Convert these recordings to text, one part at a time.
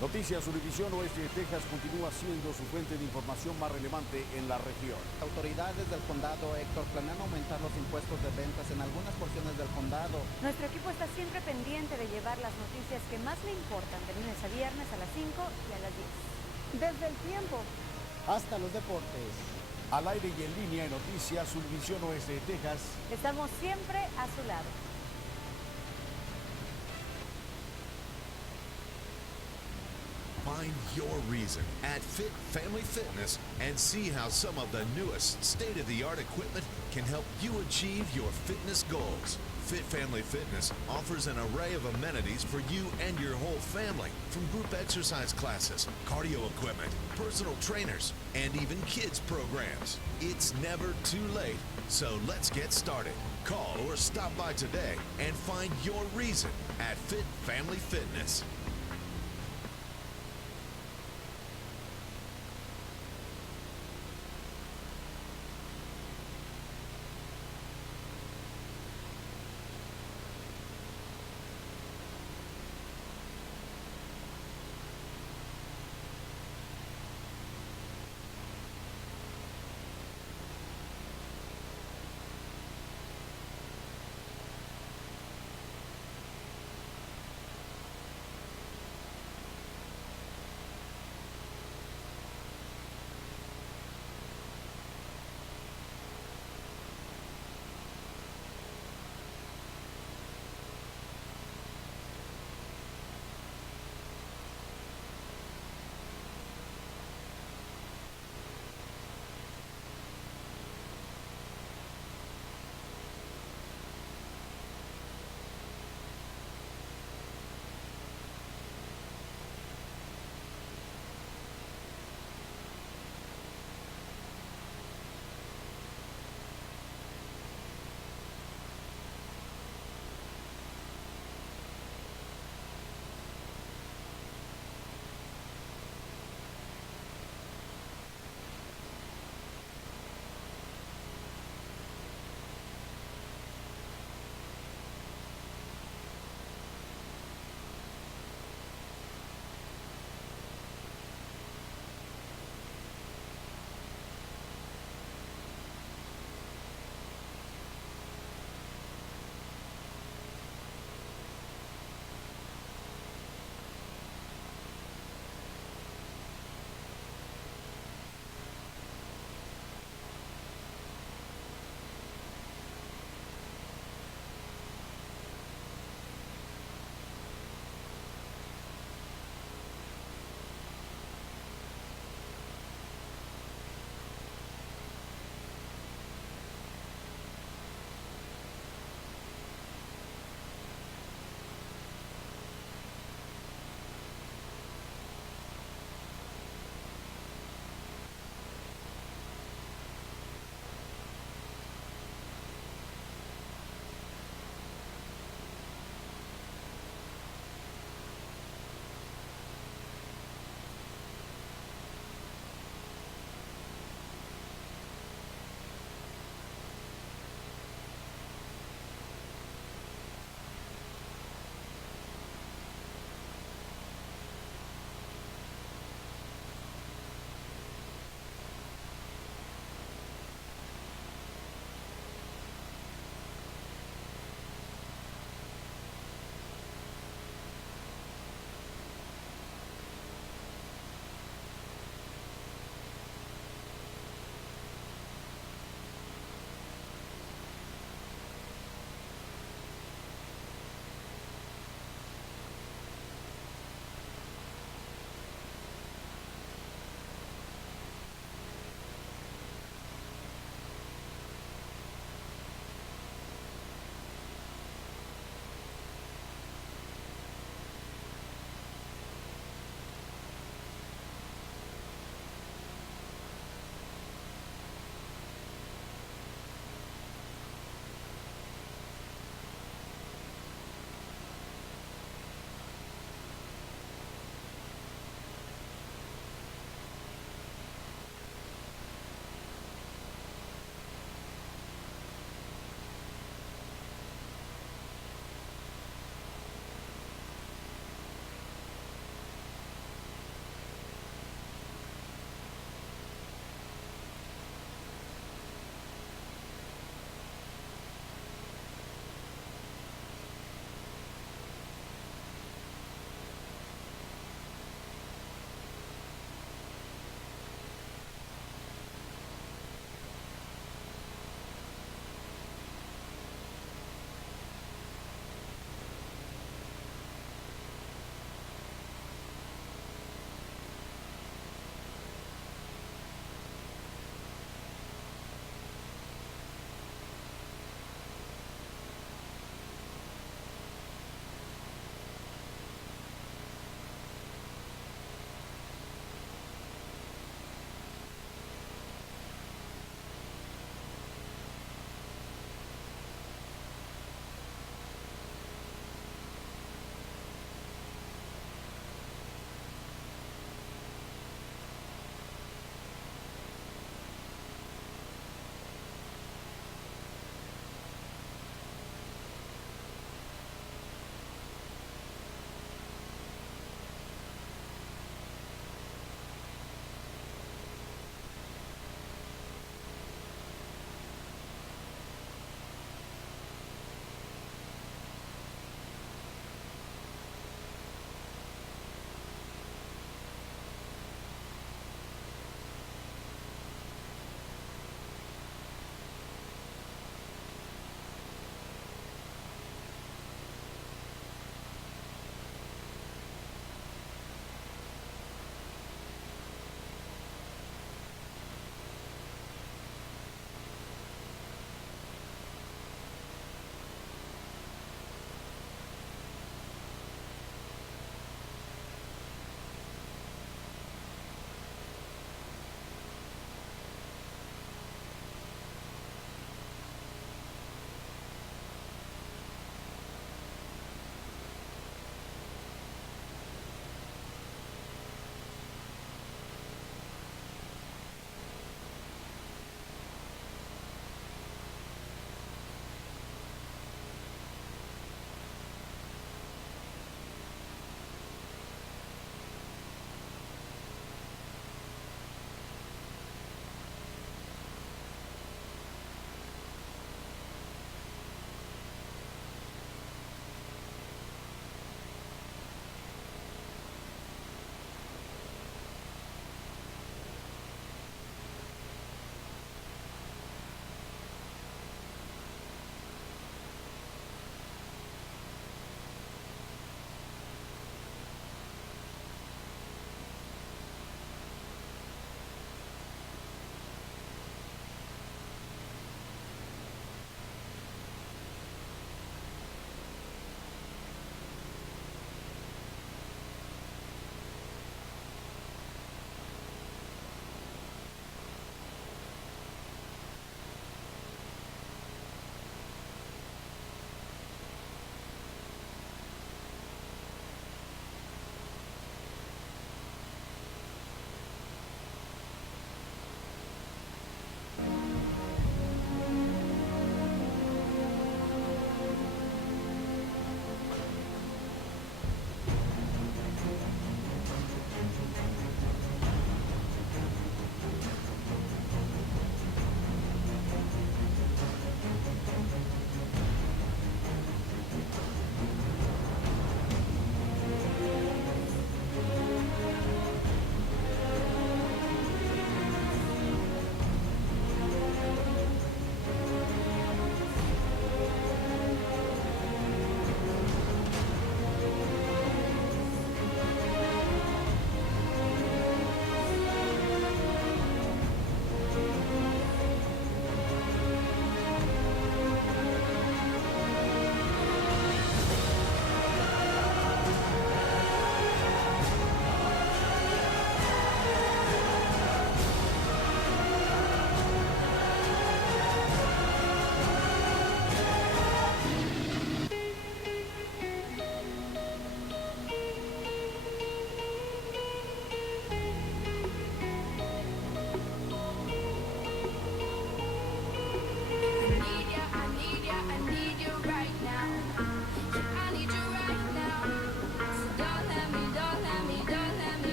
Noticias Univisión Oeste de Texas continúa siendo su fuente de información más relevante en la región. Autoridades del condado Héctor planean aumentar los impuestos de ventas en algunas porciones del condado. Nuestro equipo está siempre pendiente de llevar las noticias que más le importan de lunes a viernes a las 5 y a las 10. Desde el tiempo hasta los deportes. Al aire y en línea en Noticias Univisión Oeste de Texas. Estamos siempre a su lado. Find your reason at Fit Family Fitness and see how some of the newest state-of-the-art equipment can help you achieve your fitness goals. Fit Family Fitness offers an array of amenities for you and your whole family, from group exercise classes, cardio equipment, personal trainers, and even kids programs. It's never too late, so let's get started. Call or stop by today and find your reason at Fit Family Fitness.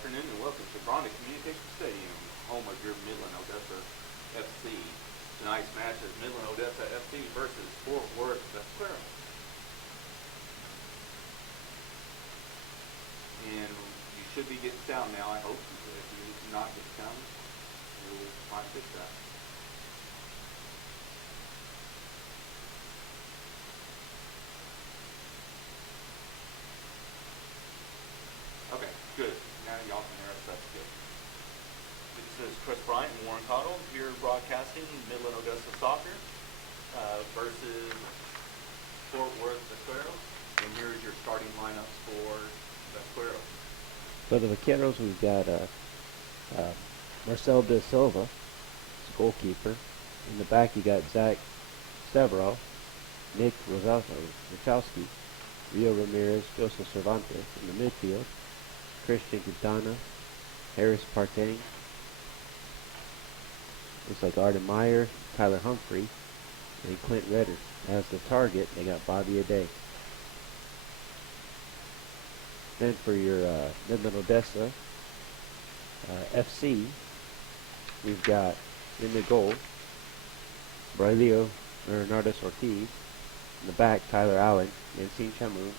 afternoon and welcome to Bronda Communication Stadium, home of your Midland Odessa FC. Tonight's match is Midland Odessa FC versus Fort Worth Vaqueros. And you should be getting sound now, I hope. If you do not get sound, we'll try to fix that. Okay, good. Now y'all can hear us. That's good. This is Chris Bryant and Warren Cottle here broadcasting Midland Odessa Soccer versus Fort Worth Vaqueros. And here's your starting lineups for Vaqueros. For the Vaqueros, we've got Marcel De Silva, goalkeeper. In the back, you got Zach Several, Nick Rachowski, Rio Ramirez, Joseph Cervantes. In the midfield, Christian Quintana, Harris Partang, looks like Arden Meyer, Tyler Humphrey, and Clint Redder. As the target, they got Bobby Ade. Then for your Midland Odessa FC, we've got in the goal, Braulio Bernardes Ortiz. In the back, Tyler Allen, Yancine Chamoun,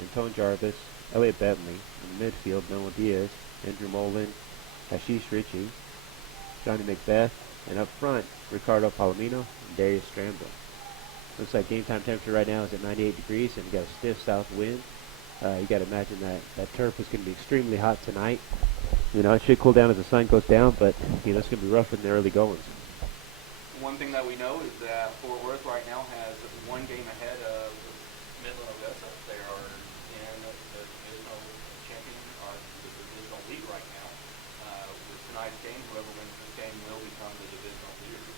Antone Jarvis, Elliot Bentley. In the midfield, Noah Diaz, Andrew Molin, Hashish Ritchie, Johnny Macbeth, and up front, Ricardo Palomino and Darius Stramble. Looks like game time temperature right now is at 98 degrees and you got a stiff south wind. You got to imagine that turf is going to be extremely hot tonight. You know, it should cool down as the sun goes down, but you know it's going to be rough in the early goings. One thing that we know is that Fort Worth right now has one game ahead of Midland Odessa. They are in the divisional champion or the divisional lead right now. With tonight's game, whoever wins this game will become the divisional leaders.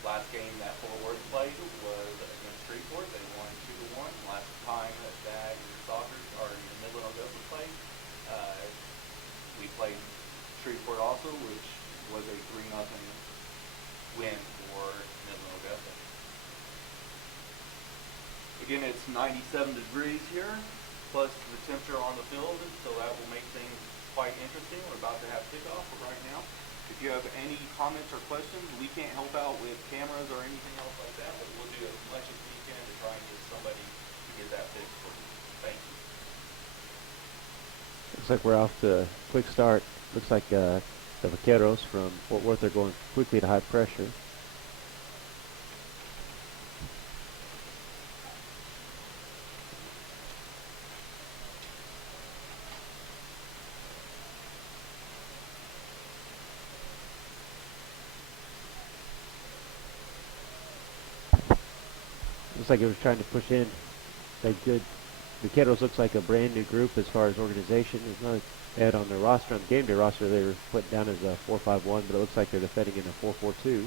Last game that Fort Worth played was against Shreveport. They won 2-1. Last time that your soccer or your Midland Odessa played, we played Shreveport also, which was a 3-0 win for Midland Odessa. Again, it's 97 degrees here, plus the temperature on the field, so that will make things quite interesting. We're about to have kickoff right now. If you have any comments or questions, we can't help out with cameras or anything else like that, but we'll do as much as we can to try and get somebody to get that fixed for you. Thank you. Looks like we're off to a quick start. Looks like the Vaqueros from Fort Worth are going quickly to high pressure. Looks like it was trying to push in. Like good. Vaqueros looks like a brand new group as far as organization. There's not bad on their roster. On the game day roster, they were put down as a 4-5-1, but it looks like they're defending in a 4-4-2.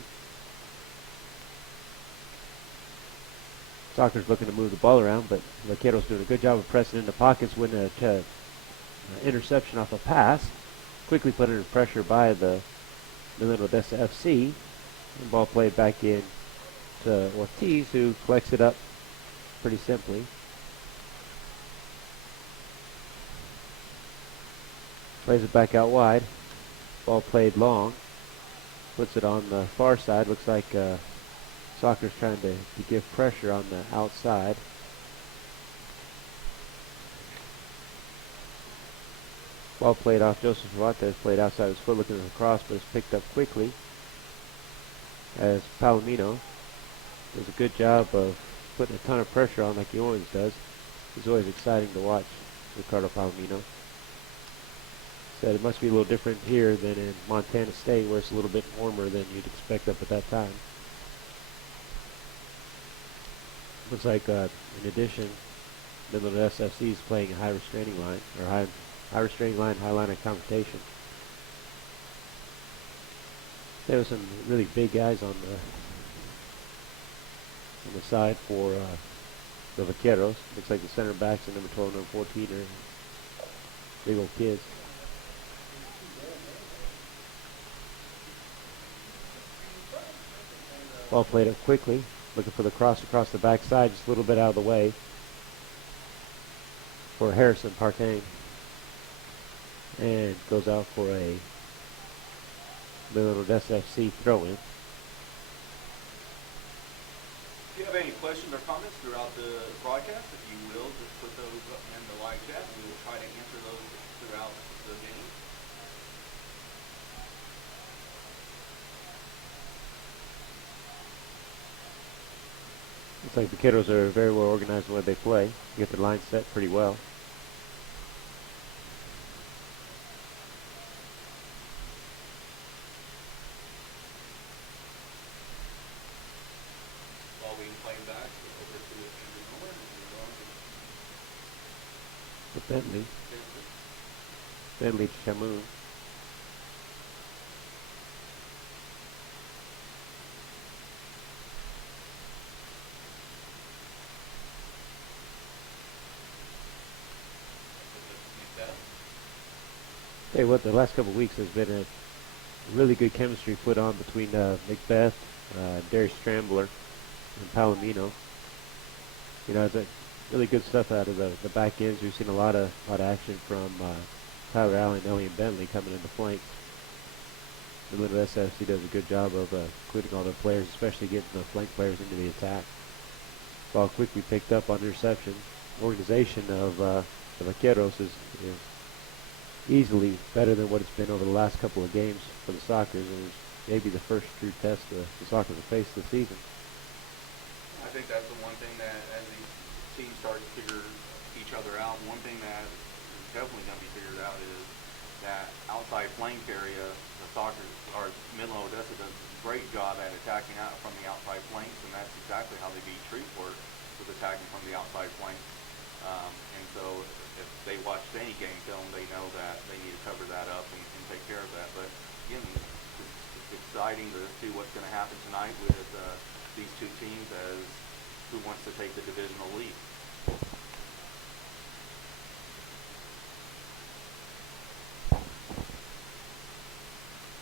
Soccer's looking to move the ball around, but Vaqueros doing a good job of pressing into pockets, win an interception off a pass. Quickly put under pressure by the Midland Odessa FC. And ball played back in to Ortiz, who collects it up pretty simply. Plays it back out wide. Ball played long. Puts it on the far side. Looks like Soccer's trying to give pressure on the outside. Ball played off Joseph Cervantes. Played outside his foot looking at the cross, but it's picked up quickly as Palomino does a good job of putting a ton of pressure on like he always does. It's always exciting to watch Ricardo Palomino. Said it must be a little different here than in Montana State, where it's a little bit warmer than you'd expect up at that time. Looks like, in addition, Midland SFC is playing a high restraining line, or high restraining line, high line of confrontation. There were some really big guys on the side for the Vaqueros. Looks like the center backs and number 12, number 14 are big old kids. Ball played up quickly, looking for the cross across the backside, just a little bit out of the way for Harrison Partang. and goes out for a Midland Odessa FC throw-in. If you have any questions or comments throughout the broadcast, if you will, just put those up in the live chat. We will try to answer those throughout the game. Looks like the Vaqueros are very well organized in what they play. Get their line set pretty well. While we play back over to Andrew Miller and move on to Bentley. Bentley. Bentley to Shamoon. Hey, what the last couple of weeks has been a really good chemistry put on between Macbeth, Darius Strambler, and Palomino. You know, it's a really good stuff out of the back ends. We've seen a lot of action from Tyler Allen, Elliot Bentley coming into flank. Midland SFC does a good job of including all their players, especially getting the flank players into the attack. Ball quickly picked up on interception. Organization of the Vaqueros is easily better than what it's been over the last couple of games for the Sockers, and it's maybe the first true test the Sockers have faced this season. I think that's the one thing that as these teams start to figure each other out, one thing that is definitely going to be figured out is that outside flank area, the Sockers, or Midland Odessa does a great job at attacking out from the outside flanks, and that's exactly how they beat Shreveport, was attacking from the outside flanks. And so if they watched any game film, they know that they need to cover that up and take care of that. But again, it's exciting to see what's going to happen tonight with these two teams as who wants to take the divisional lead.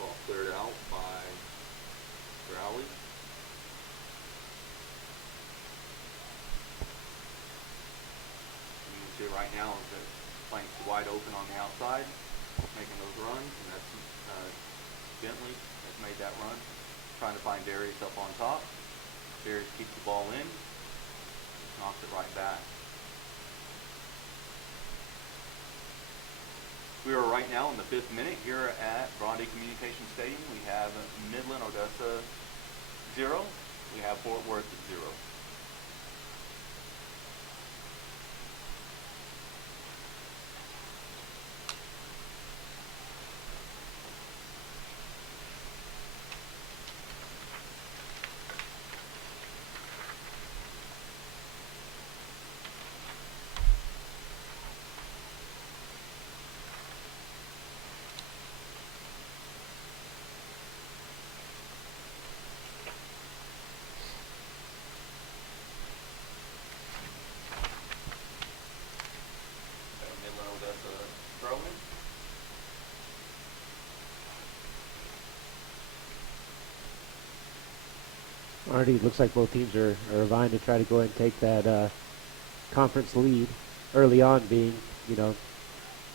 Ball cleared out by Rowley. You can see right now is that flank's wide open on the outside, making those runs, and that's Bentley has made that run, trying to find Darius up on top. Darius keeps the ball in, knocks it right back. We are right now in the 5th minute here at Bronte Communication Stadium. We have Midland Odessa 0. We have Fort Worth 0. Already looks like both teams are vying to try to go ahead and take that conference lead early on, being, you know,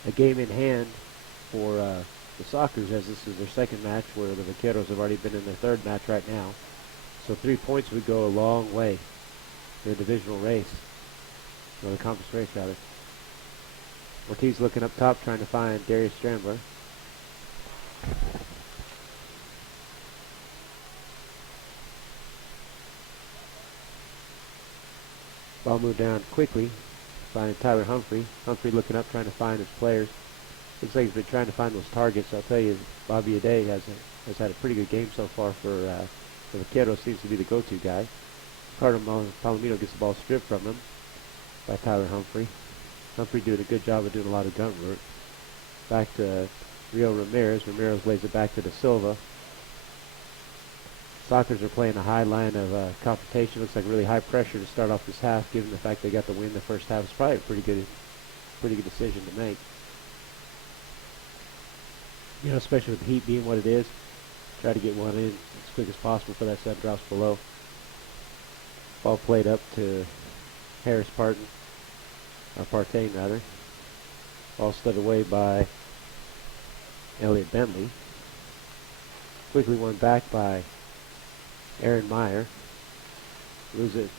a game in hand for the Sockers, as this is their second match, where the Vaqueros have already been in their third match right now. So 3 points would go a long way in the divisional race, or the conference race rather. Ortiz looking up top, trying to find Darius Strambler. Ball moved down quickly, finding Tyler Humphrey. Humphrey looking up, trying to find his players. Looks like he's been trying to find those targets. I'll tell you, Bobby Ade has had a pretty good game so far for the Vaqueros. Seems to be the go-to guy. Carter Palomino gets the ball stripped from him by Tyler Humphrey. Humphrey doing a good job of doing a lot of gun work. Back to Rio Ramirez. Ramirez lays it back to Da Silva. Sockers are playing a high line of confrontation. Looks like really high pressure to start off this half, given the fact they got the win the first half. It's probably a pretty good decision to make. You know, especially with the heat being what it is. Try to get one in as quick as possible before that sun drops below. Ball played up to Harris Partain rather. Ball slid away by Elliot Bentley. Quickly won back by Aaron Meyer. Lose it.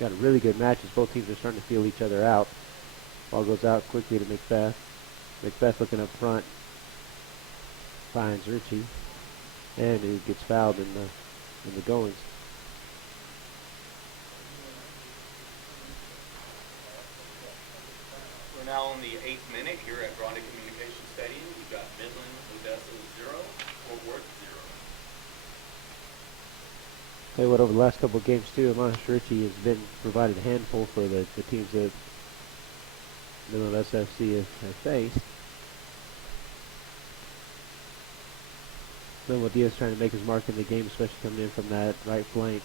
Got a really good match as both teams are starting to feel each other out. Ball goes out quickly to Macbeth. Macbeth looking up front. Finds Richie. And he gets fouled in the goings. We're now on the 8th minute here at Grande Communications Stadium. We've got Midland, Odessa 0, Fort Worth 0. Tell you what, over the last couple of games too, Amos Richie has been provided a handful for the teams that Midland SFC have faced. Then Diaz trying to make his mark in the game, especially coming in from that right flank.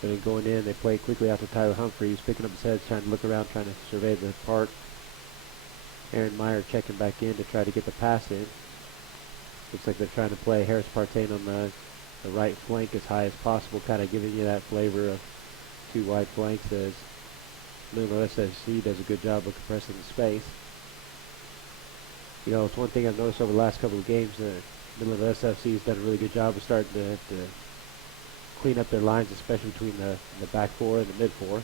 But then going in, they play quickly out to Tyler Humphrey. He's picking up his head, trying to look around, trying to survey the park. Aaron Meyer checking back in to try to get the pass in. Looks like they're trying to play Harris Partain on the right flank as high as possible, kind of giving you that flavor of two wide flanks as Midland SFC does a good job of compressing the space. You know, it's one thing I've noticed over the last couple of games that Midland SFC has done a really good job of starting to clean up their lines, especially between the back four and the mid four.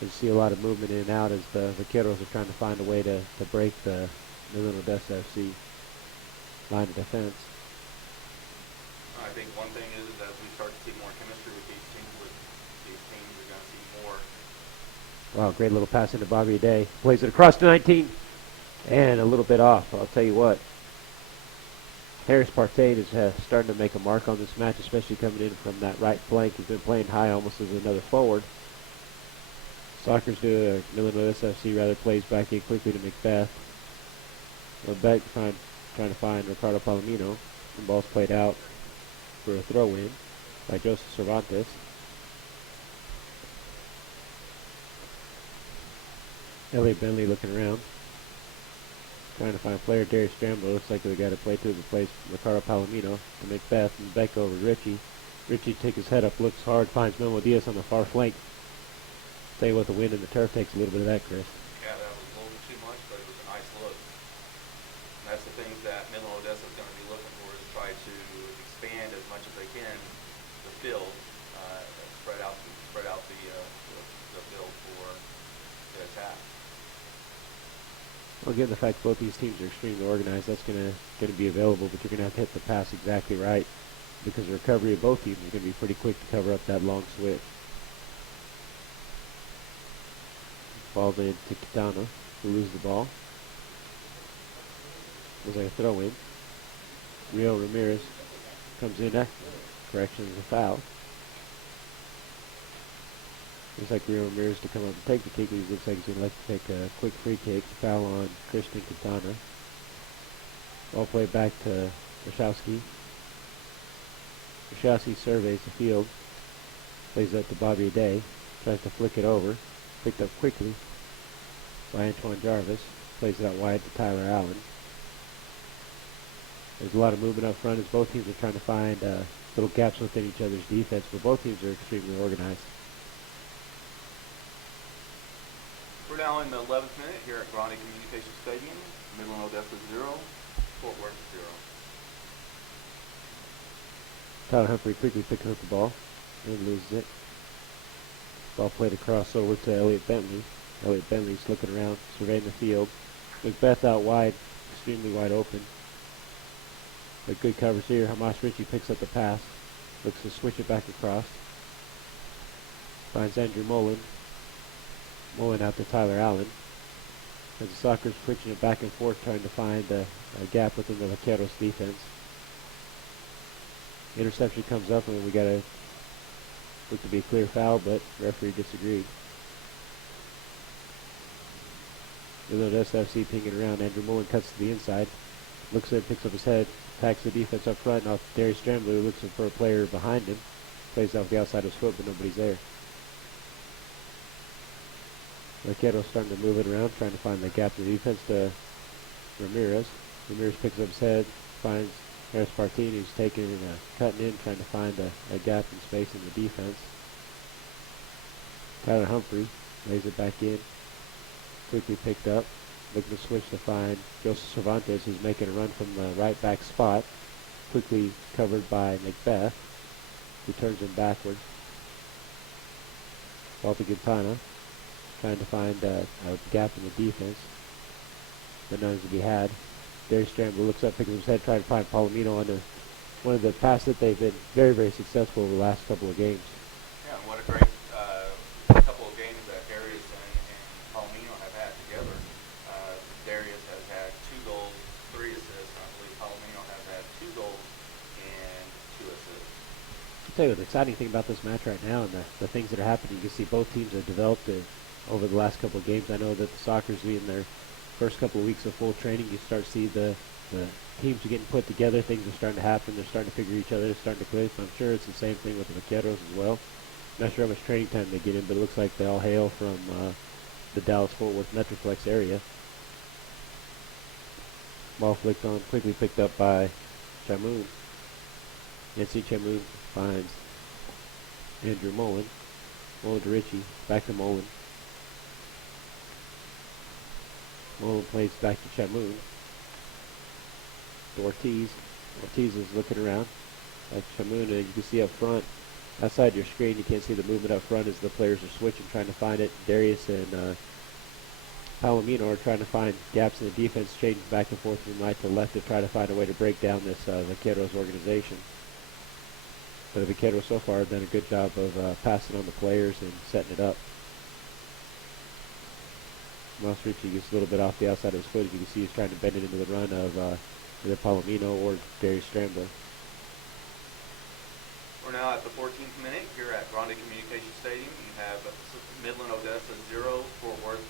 You see a lot of movement in and out as the Vaqueros are trying to find a way to break the Midland SFC line of defense. I think one thing is as we start to see more chemistry with these teams, we're going to see more. Wow, great little pass into Bobby Day. Plays it across to 19 and a little bit off. I'll tell you what. Harris Partain is starting to make a mark on this match, especially coming in from that right flank. He's been playing high almost as another forward. Sockers do Midland SFC rather plays back in quickly to Macbeth. Macbeth trying to find Ricardo Palomino. The ball's played out for a throw-in by Joseph Cervantes. Elliot Bentley looking around. Trying to find a player. Darius Strambo looks like they got to play to replace Ricardo Palomino to Macbeth, and back over Richie. Richie takes his head up, looks hard, finds Memo Diaz on the far flank. Tell you what, the wind and the turf takes a little bit of that, Chris. Yeah, that was a little too much, but it was a nice look. And that's the things that Midland Odessa is going to be looking for, is try to expand as much as they can the field, spread out the field for the attack. Well, given the fact both these teams are extremely organized, that's going to be available, but you're going to have to hit the pass exactly right because the recovery of both teams is going to be pretty quick to cover up that long switch. Ball in to Kitana, who loses the ball. Looks like a throw-in. Rio Ramirez comes in. Correction is a foul. Looks like Rio Ramirez to come up and take the kick. He looks like he's going to like to take a quick free kick. Foul on Christian Quintana. Ball played back to Wachowski. Wachowski surveys the field. Plays up to Bobby Day. Tries to flick it over. Picked up quickly by Antoine Jarvis. Plays it out wide to Tyler Allen. There's a lot of movement up front as both teams are trying to find little gaps within each other's defense, but both teams are extremely organized. We're now in the 11th minute here at Grande Communications Stadium. Midland Odessa 0, Fort Worth 0. Tyler Humphrey quickly picks up the ball and loses it. Ball played across over to Elliot Bentley. Elliot Bentley's looking around, surveying the field. Macbeth out wide, extremely wide open. But good coverage here. Hamas Richie picks up the pass. Looks to switch it back across. Finds Andrew Mullen. Mullen out to Tyler Allen. As the Sockers switching it back and forth, trying to find a gap within the Vaqueros defense. Interception comes up, and we got a look to be a clear foul, but referee disagreed. Midland SFC pinging around. Andrew Mullen cuts to the inside. Looks in, picks up his head, attacks the defense up front. Now Darius Strambler looks for a player behind him. Plays off the outside of his foot, but nobody's there. Vaqueros starting to move it around, trying to find the gap in the defense to Ramirez. Ramirez picks up his head, finds Harris Partain, who's cutting in, trying to find a gap in space in the defense. Tyler Humphrey lays it back in, quickly picked up. Looking to switch to find Joseph Cervantes, who's making a run from the right back spot. Quickly covered by Macbeth, who turns him backwards. Ball to Quintana, trying to find a gap in the defense, but none is to be had. Darius Stramble looks up, picks up his head, trying to find Palomino on one of the passes that they've been very, very successful over the last couple of games. Yeah, what a great couple of games that Darius and Palomino have had together. Darius has had 2 goals, 3 assists. I believe Palomino has had 2 goals and 2 assists. I'll tell you the exciting thing about this match right now and the things that are happening. You can see both teams have developed over the last couple of games. I know that the Sockers in their first couple of weeks of full training, you start to see the teams are getting put together. Things are starting to happen. They're starting to figure each other. They're starting to click. I'm sure it's the same thing with the Vaqueros as well. Not sure how much training time they get in, but it looks like they all hail from the Dallas-Fort Worth Metroplex area. Ball flicked on, quickly picked up by Chamoun. Nancy Chamoun finds Andrew Mullen. Mullen to Richie. Back to Mullen. Mullen plays back to Chamoun. To Ortiz. Ortiz is looking around. Back to Chamoun, and you can see up front, outside your screen, you can't see the movement up front as the players are switching, trying to find it. Darius and Palomino are trying to find gaps in the defense, changing back and forth from right to left to try to find a way to break down this Vaqueros organization. But the Vaqueros so far have done a good job of passing on the players and setting it up. Mouse Ritchie gets a little bit off the outside of his foot. As you can see, he's trying to bend it into the run of either Palomino or Darius Stramble. We're now at the 14th minute here at Grande Communication Stadium. You have Midland, Odessa 0, Fort Worth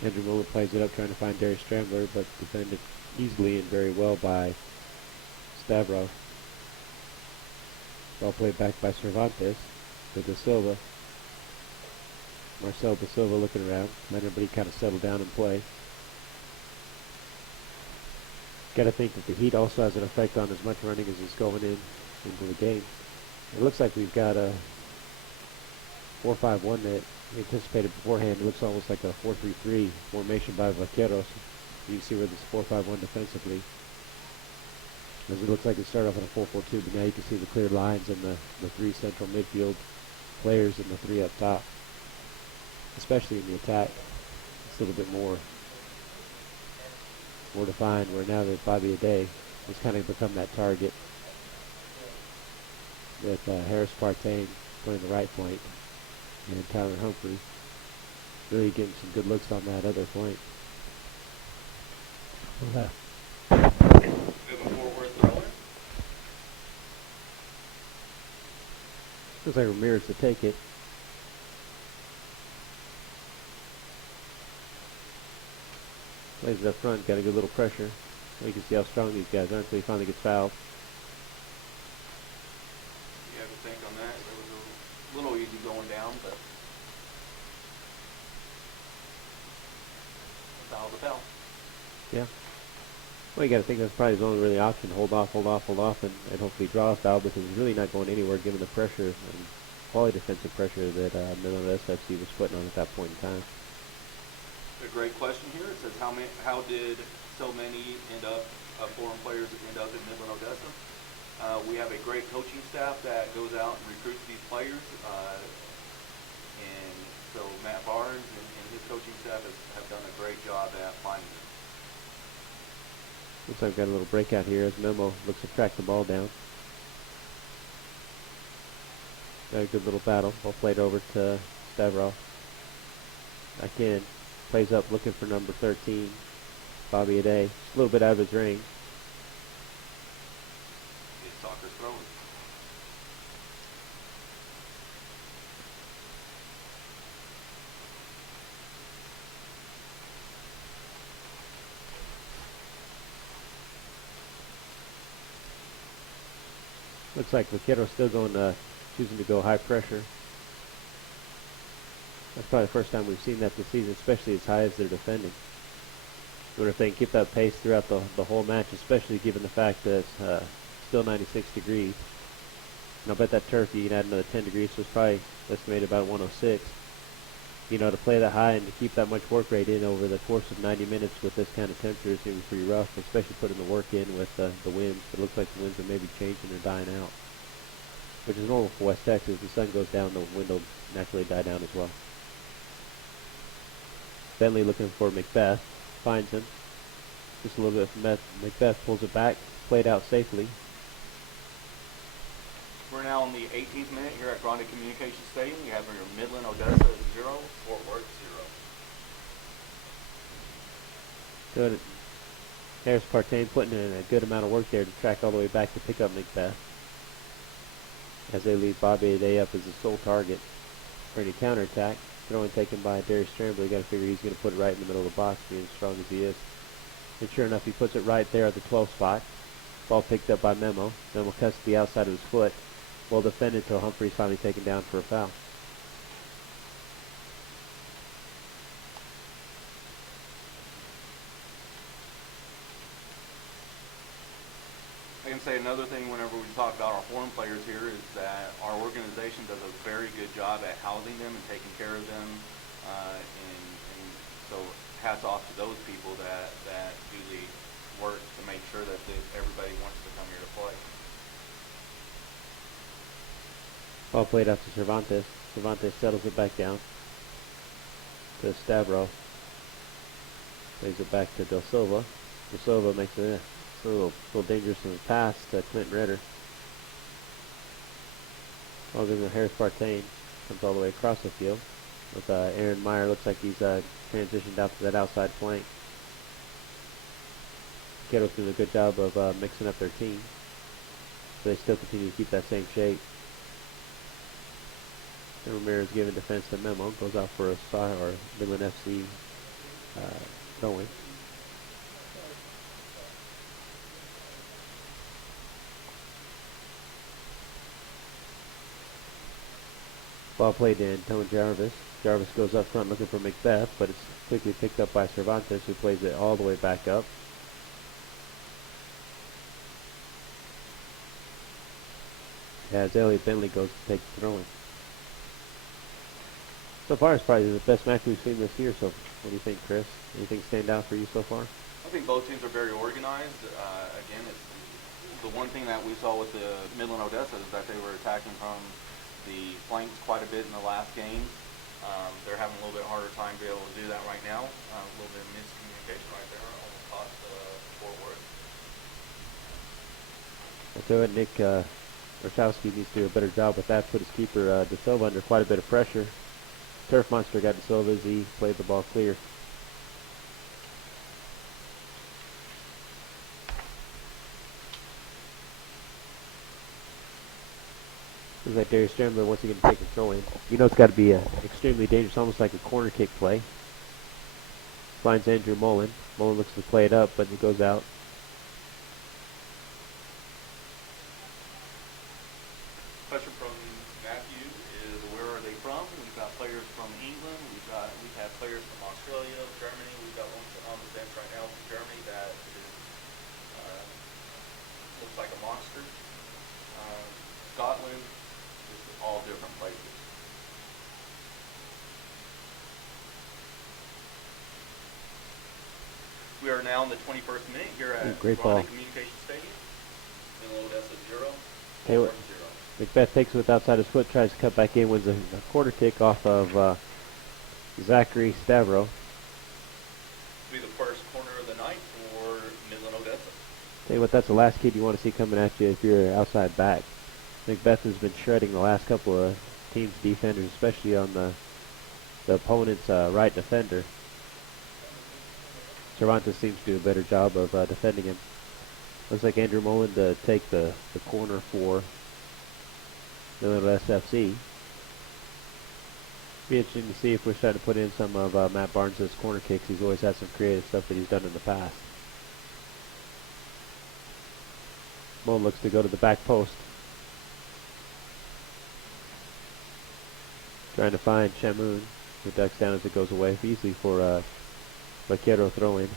0. Andrew Mullen plays it up, trying to find Darius Stramble, but defended easily and very well by Stavro. Ball played back by Cervantes to Da Silva. Marcel Da Silva looking around, letting everybody kind of settle down and play. Got to think that the heat also has an effect on as much running as is going into the game. It looks like we've got a 4-5-1 that we anticipated beforehand. It looks almost like a 4-3-3 formation by Vaqueros. You can see where this 4-5-1 defensively. As it looks like it started off in a 4-4-2, but now you can see the clear lines and the 3 central midfield players and the 3 up top. Especially in the attack, it's a little bit more defined, where now that Bobby Ade has kind of become that target, with Harris Partain playing the right flank and Tyler Humphrey really getting some good looks on that other flank. Moving forward, thrower. Looks like Ramirez to take it. Plays it up front, got a good little pressure. You can see how strong these guys are until he finally gets fouled. You have to think on that. It was a little easy going down, but a foul's a foul. Yeah. Well, you got to think that's probably his only really option. Hold off, and hopefully draw a foul, because he's really not going anywhere given the pressure and quality defensive pressure that Midland FC was putting on at that point in time. A great question here. It says, how did so many foreign players end up in Midland, Odessa? We have a great coaching staff that goes out and recruits these players. And so Matt Barnes and his coaching staff have done a great job at finding them. Looks like we've got a little breakout here as Memo looks to track the ball down. Got a good little battle. Ball played over to Stavro. Back in. Plays up looking for number 13, Bobby Ade. A little bit out of his range. It's soccer throwing. Looks like Vaqueros still choosing to go high pressure. That's probably the first time we've seen that this season, especially as high as they're defending. I wonder if they can keep that pace throughout the whole match, especially given the fact that it's still 96 degrees. And I'll bet that turf, you can add another 10 degrees, so it's probably estimated about 106. You know, to play that high and to keep that much work rate in over the course of 90 minutes with this kind of temperature is going to be pretty rough, especially putting the work in with the winds. It looks like the winds are maybe changing or dying out, which is normal for West Texas. The sun goes down, the wind will naturally die down as well. Bentley looking for Macbeth, finds him. Just a little bit from Macbeth, pulls it back, played out safely. We're now in the 18th minute here at Grande Communications Stadium. You have your Midland, Odessa 0, Fort Worth 0. Good. Harris Partain putting in a good amount of work there to track all the way back to pick up Macbeth. As they leave Bobby Day up as the sole target for any counterattack. Throwing taken by Darius Stramble. You got to figure he's going to put it right in the middle of the box, being as strong as he is. And sure enough, he puts it right there at the 12 spot. Ball picked up by Memo. Memo cuts to the outside of his foot. Well defended until Humphrey's finally taken down for a foul. I can say another thing whenever we talk about our foreign players here is that our organization does a very good job at housing them and taking care of them. And so hats off to those people that do the work to make sure that everybody wants to come here to play. Ball played out to Cervantes. Cervantes settles it back down to Stavro. Plays it back to Del Silva. Del Silva makes it a little dangerous in the pass to Clinton Ritter. Ball goes to Harris Partain. Comes all the way across the field. With Aaron Meyer, looks like he's transitioned out to that outside flank. Vaqueros doing a good job of mixing up their team. So they still continue to keep that same shape. And Ramirez giving defense to Memo. Goes out for a side or Midland FC going. Ball played to Antone Jarvis. Jarvis goes up front looking for Macbeth, but it's quickly picked up by Cervantes, who plays it all the way back up. As Elliot Bentley goes to take the throwing. So far, it's probably the best match we've seen this year. So, what do you think, Chris? Anything stand out for you so far? I think both teams are very organized. Again, it's the one thing that we saw with the Midland Odessa is that they were attacking from the flanks quite a bit in the last game. They're having a little bit harder time being able to do that right now. A little bit of miscommunication right there almost cost Fort Worth. So Nick Warshawski needs to do a better job with that. Put his keeper De Silva under quite a bit of pressure. Turf Monster got De Silva as he played the ball clear. Looks like Darius Stramble once again taking throw in. You know it's got to be extremely dangerous, almost like a corner kick play. Finds Andrew Mullen. Mullen looks to play it up, but it goes out. Question from Matthew is, where are they from? We've got players from England. We've had players from Australia, Germany. We've got one on the bench right now from Germany that is, looks like a monster. Scotland, just all different places. We are now in the 21st minute here at Grande Communications Stadium. Midland Odessa 0, Fort Worth 0. Macbeth takes it with outside his foot, tries to cut back in, wins a quarter kick off of Zachary Stavro. Be the first corner of the night for Midland Odessa. Tell you what, that's the last kid you want to see coming at you if you're outside back. Macbeth has been shredding the last couple of teams' defenders, especially on the opponent's right defender. Cervantes seems to do a better job of defending him. Looks like Andrew Mullen to take the corner for Midland FC. Be interesting to see if we're starting to put in some of Matt Barnes' corner kicks. He's always had some creative stuff that he's done in the past. Mullen looks to go to the back post. Trying to find Shamoon, who ducks down as it goes away easily for Vaquero throw-in.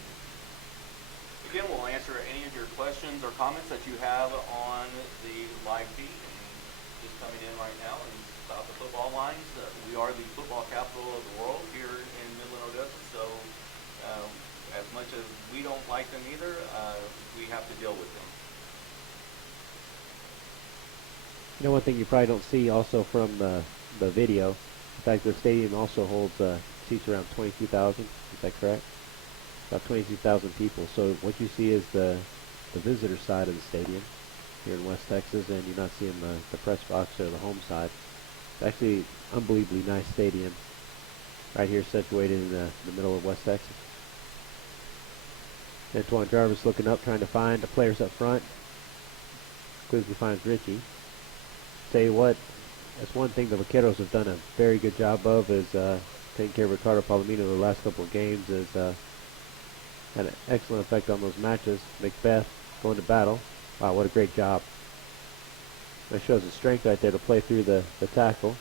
Again, we'll answer any of your questions or comments that you have on the live feed. And just coming in right now and about the football lines. We are the football capital of the world here in Midland, Odessa. So as much as we don't like them either, we have to deal with them. You know, one thing you probably don't see also from the video, in fact, the stadium also holds seats around 22,000. Is that correct? About 22,000 people. So what you see is the visitor side of the stadium here in West Texas, and you're not seeing the press box or the home side. It's actually unbelievably nice stadium right here situated in the middle of West Texas. Antoine Jarvis looking up, trying to find the players up front. Quickly finds Richie. Tell you what, that's one thing the Vaqueros have done a very good job of, is taking care of Ricardo Palomino the last couple of games. Has had an excellent effect on those matches. Macbeth going to battle. Wow, what a great job. That shows the strength right there to play through the tackle.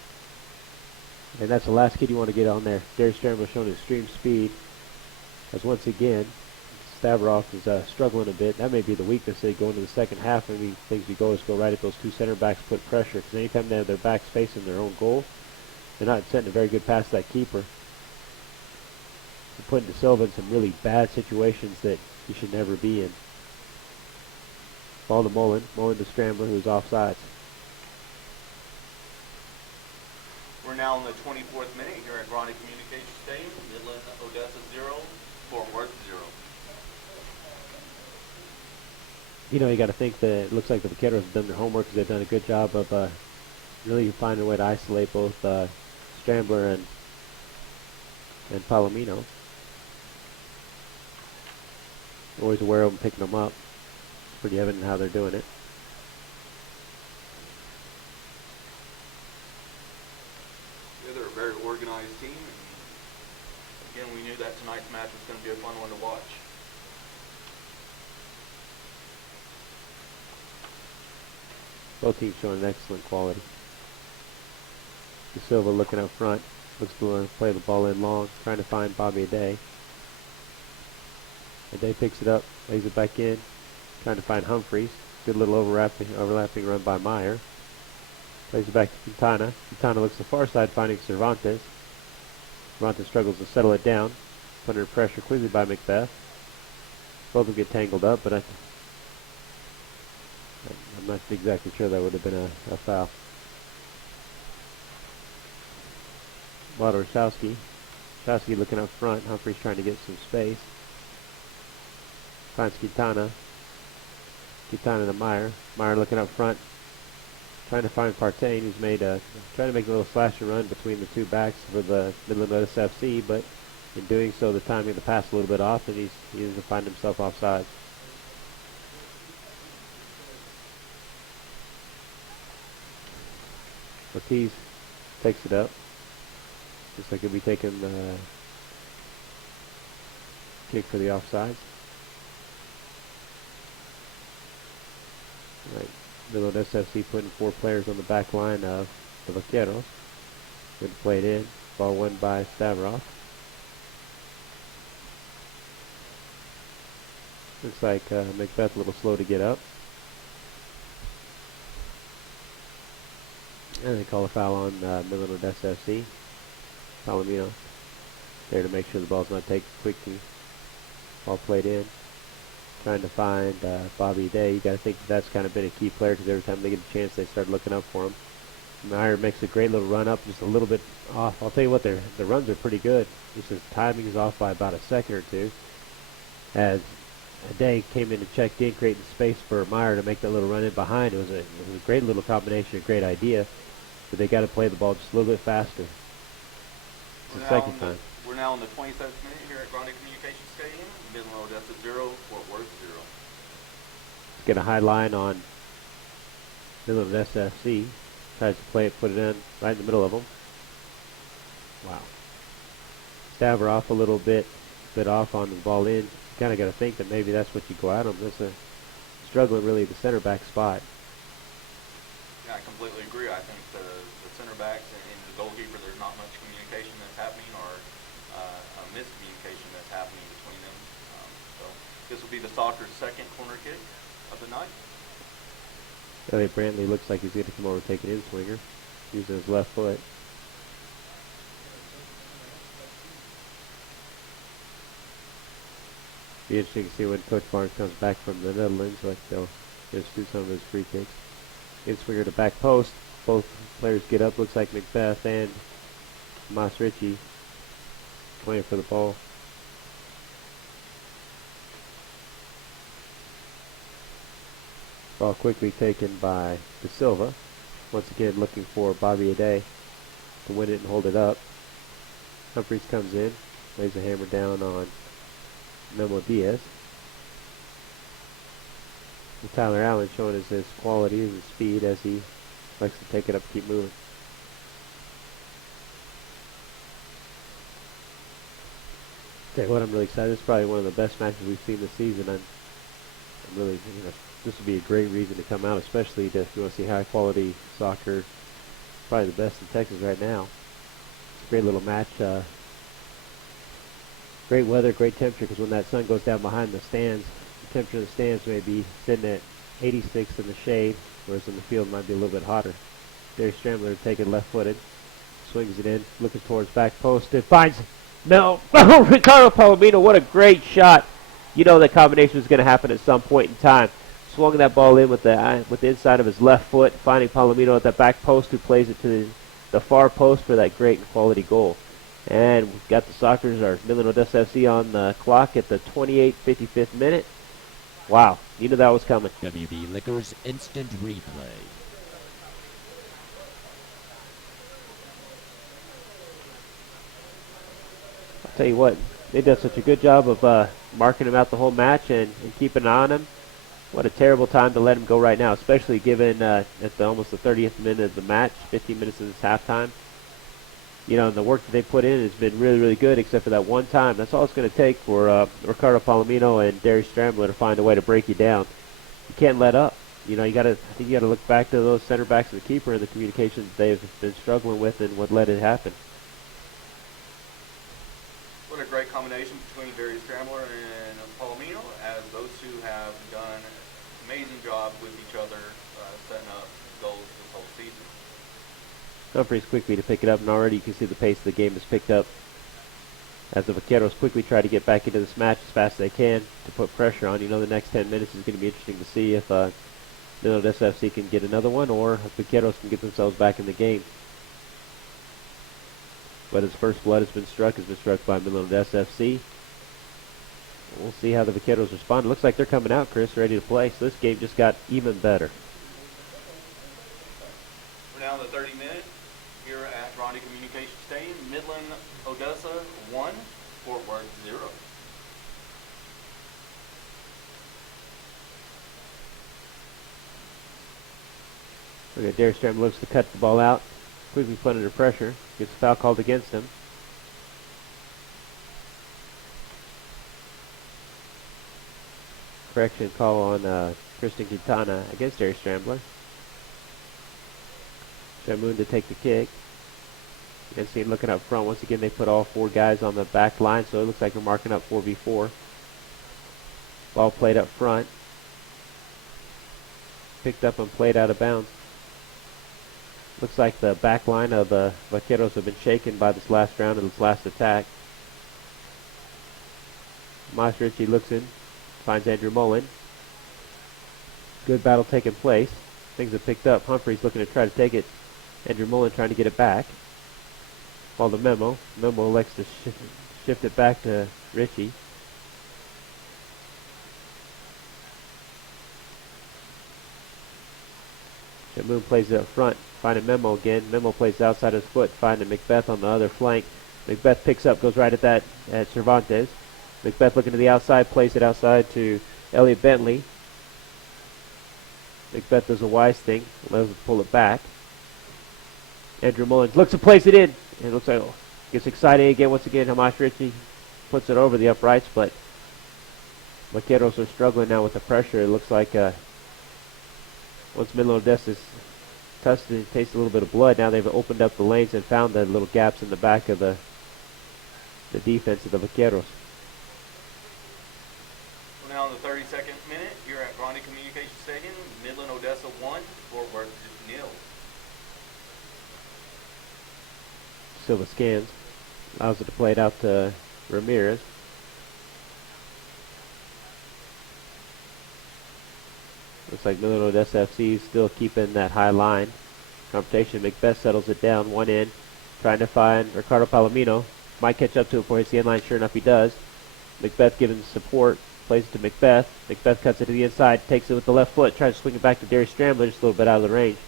And that's the last kid you want to get on there. Darius Stramble showing extreme speed. As once again, Stavroff is struggling a bit. That may be the weakness. They go into the second half. Maybe things we go is go right at those two center backs, put pressure. Because anytime they have their backs facing their own goal, they're not setting a very good pass to that keeper. They're putting De Silva in some really bad situations that he should never be in. Ball to Mullen. Mullen to Scrambler, who's offsides. We're now in the 24th minute here at Grande Communications Stadium. Midland, Odessa 0, Fort Worth 0. You know, you got to think that it looks like the Vaqueros have done their homework, because they've done a good job of really finding a way to isolate both Scrambler and Palomino. Always aware of them, picking them up. Pretty evident how they're doing it. Yeah, they're a very organized team. And again, we knew that tonight's match was going to be a fun one to watch. Both teams showing excellent quality. De Silva looking up front. Looks to play the ball in long, trying to find Bobby Ade. Ade picks it up, lays it back in, trying to find Humphreys. Good little overlapping run by Meyer. Plays it back to Quintana. Quintana looks to the far side, finding Cervantes. Cervantes struggles to settle it down. Put under pressure quickly by Macbeth. Both will get tangled up, but I'm not exactly sure that would have been a foul. Wojciechowski. Wojciechowski looking up front. Humphreys trying to get some space. Finds Quintana. Quintana to Meyer. Meyer looking up front, trying to find Partain, who's trying to make a little slasher run between the two backs for the Midland Odessa FC, but in doing so, the timing of the pass a little bit off, and he doesn't find himself offside. Ortiz takes it up. Looks like he'll be taking the kick for the offsides. Right. Midland SFC putting 4 players on the back line of the Vaqueros. Good played in. Ball won by Stavroff. Looks like Macbeth a little slow to get up. And they call a foul on Midland Odessa FC. Palomino there to make sure the ball's not taken quickly. Ball played in. Trying to find Bobby Day. You got to think that's kind of been a key player, because every time they get a chance, they start looking up for him. Meyer makes a great little run up, just a little bit off. I'll tell you what, the runs are pretty good. Just his timing is off by about a second or two. As Day came in and checked in, creating space for Meyer to make that little run in behind. It was a great little combination, a great idea, but they got to play the ball just a little bit faster. It's the second time. We're now in the 27th minute here at Grande Communications Stadium. Midland Odessa 0, Fort Worth 0. Let's get a high line on Midland Odessa FC. Tries to play it, put it in right in the middle of them. Wow. Stavroff a little bit off on the ball in. You kind of got to think that maybe that's what you go at them. That's struggling really the center back spot. Yeah, I completely agree. I think the center backs and the goalkeeper, there's not much communication that's happening, or a miscommunication that's happening between them. So this will be the Soccer's second corner kick of the night. Elliot Brantley looks like he's going to come over and take an in-swinger using his left foot. Be interesting to see when Coach Barnes comes back from the Netherlands, like they'll just do some of his free kicks. In-swinger to back post. Both players get up. Looks like Macbeth and Mas Ritchie playing for the ball. Ball quickly taken by De Silva. Once again looking for Bobby Ade to win it and hold it up. Humphreys comes in, lays a hammer down on Memo Diaz. And Tyler Allen showing us his quality, his speed as he likes to take it up and keep moving. Tell you what, I'm really excited. This is probably one of the best matches we've seen this season. I'm really, this would be a great reason to come out, especially if you want to see high quality soccer. Probably the best in Texas right now. It's a great little match. Great weather, great temperature, because when that sun goes down behind the stands, the temperature of the stands may be sitting at 86 in the shade, whereas in the field it might be a little bit hotter. Darius Strambler taking left-footed, swings it in, looking towards back post, and finds Ricardo Palomino. What a great shot. You know that combination was going to happen at some point in time. Swung that ball in with the inside of his left foot, finding Palomino at that back post, who plays it to the far post for that great and quality goal. And we've got the Sockers, our Midland Odessa FC, on the clock at the 58-55th minute. Wow, you knew that was coming. WB Liquors Instant Replay. I'll tell you what, they did such a good job of marking him out the whole match and keeping an eye on him. What a terrible time to let him go right now, especially given at almost the 30th minute of the match, 15 minutes of this halftime. You know, the work that they put in has been really, really good, except for that one time. That's all it's going to take for Ricardo Palomino and Darius Strambler to find a way to break you down. You can't let up. You know, I think you got to look back to those center backs and the keeper and the communications they've been struggling with and what let it happen. What a great combination between Darius Strambler and Palomino, as those two have done an amazing job with each other, setting up goals this whole season. Humphreys quickly to pick it up, and already you can see the pace of the game is picked up as the Vaqueros quickly try to get back into this match as fast as they can to put pressure on. You know, the next 10 minutes is going to be interesting to see if Midland Odessa FC can get another one, or if Vaqueros can get themselves back in the game. But his first blood has been struck by Midland Odessa FC. We'll see how the Vaqueros respond. It looks like they're coming out, Chris, ready to play. So this game just got even better. We're now in the 30 minute here at Ronde Communication Stadium. Midland Odessa 1, Fort Worth 0. Look at Darius Strambler looks to cut the ball out. Quickly put under pressure. Gets a foul called against him. Correction call on Tristan Quintana against Darius Strambler. Shamoon to take the kick. You can see him looking up front. Once again, they put all four guys on the back line, so it looks like they're marking up 4v4. Ball played up front. Picked up and played out of bounds. Looks like the back line of the Vaqueros have been shaken by this last round and this last attack. Mas Ritchie looks in, finds Andrew Mullen. Good battle taking place. Things have picked up. Humphreys looking to try to take it. Andrew Mullen trying to get it back. Ball to Memo. Memo elects to shift it back to Ritchie. Shamoon plays it up front, finding Memo again. Memo plays outside his foot, finding Macbeth on the other flank. Macbeth picks up, goes right at Cervantes. Macbeth looking to the outside, plays it outside to Elliot Bentley. Macbeth does a wise thing, allows him to pull it back. Andrew Mullins looks to place it in. And it looks like gets excited again. Once again, Mas Ritchie puts it over the uprights, but Vaqueros are struggling now with the pressure. It looks like once Midland Odessa's touched it, tastes a little bit of blood. Now they've opened up the lanes and found the little gaps in the back of the defense of the Vaqueros. We're now in the 32nd minute here at Ronde Communication Stadium. Midland Odessa 1, Silva scans. Allows it to play it out to Ramirez. Looks like Midland Odessa FC is still keeping that high line. Confrontation. Macbeth settles it down one end. Trying to find Ricardo Palomino. Might catch up to it before he hits the end line. Sure enough, he does. Macbeth giving support. Plays it to Macbeth. Macbeth cuts it to the inside. Takes it with the left foot. Tries to swing it back to Darius Strambler. Just a little bit out of the range.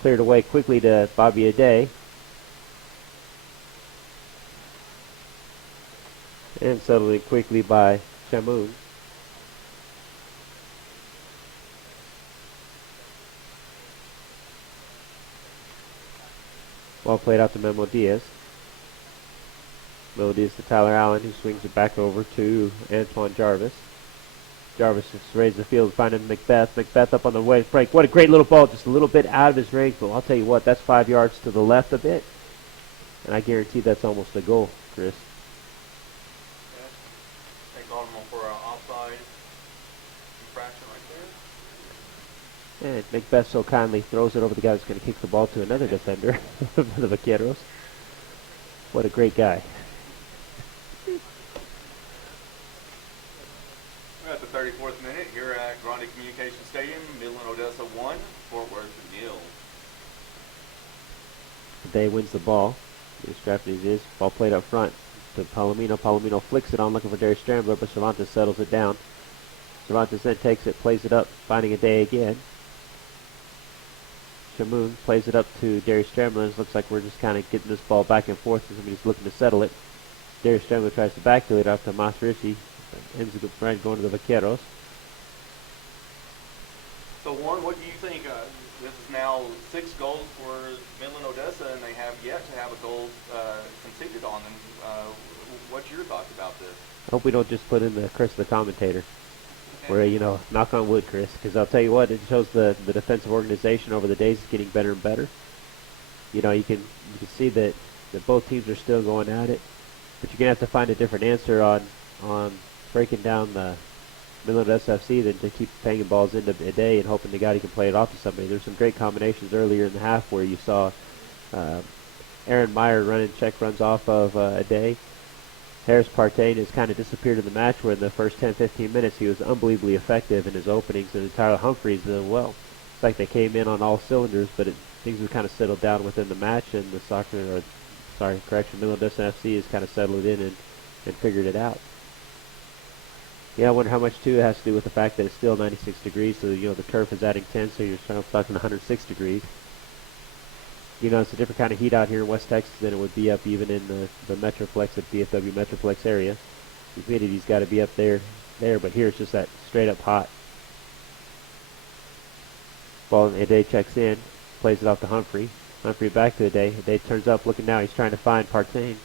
Cleared away quickly to Bobby Aday. And settled in quickly by Chamoun. Ball played out to Memo Diaz. Memo Diaz to Tyler Allen, who swings it back over to Antoine Jarvis. Jarvis just raises the field, finding Macbeth. Macbeth up on the way break. What a great little ball, just a little bit out of his range, but I'll tell you what, that's 5 yards to the left a bit. And I guarantee that's almost a goal, Chris. They called him for an offside infraction right there. And Macbeth so kindly throws it over the guy who's going to kick the ball to another defender for the Vaqueros. What a great guy. We're at the 34th minute here at Grande Communication Stadium. Midland Odessa 1, Fort Worth 0. Day wins the ball. As drafted as is. Ball played up front to Palomino. Palomino flicks it on, looking for Darius Strambler, but Cervantes settles it down. Cervantes then takes it, plays it up, finding Aday again. Chamoun plays it up to Darius Strambler. It looks like we're just kind of getting this ball back and forth and somebody's looking to settle it. Darius Strambler tries to backfill it up to Masrici. Ends up going to the Vaqueros. So, Warren, what do you think? This is now 6 goals for Midland Odessa, and they have yet to have a goal conceded on them. What's your thoughts about this? I hope we don't just put in the curse of the commentator. Where, you know, knock on wood, Chris, because I'll tell you what, it shows the defensive organization over the days is getting better and better. You know, you can see that both teams are still going at it, but you're going to have to find a different answer on breaking down the Midland SFC than to keep banging balls into a day and hoping to God he can play it off to somebody. There's some great combinations earlier in the half where you saw Aaron Meyer running check runs off of a day. Harris Partain has kind of disappeared in the match, where in the first 10-15 minutes he was unbelievably effective in his openings, and Tyler Humphreys as well. It's like they came in on all cylinders, but things have kind of settled down within the match, and Midland FC has kind of settled in and figured it out. Yeah, I wonder how much too it has to do with the fact that it's still 96 degrees, so you know the turf is adding 10, so you're talking 106 degrees. You know, it's a different kind of heat out here in West Texas than it would be up even in the Metroplex, the DFW Metroplex area. The humidity's got to be up there, but here it's just that straight up hot. Ball, Aday checks in, plays it off to Humphrey. Humphrey back to Aday. Aday turns up, looking now. He's trying to find Partain,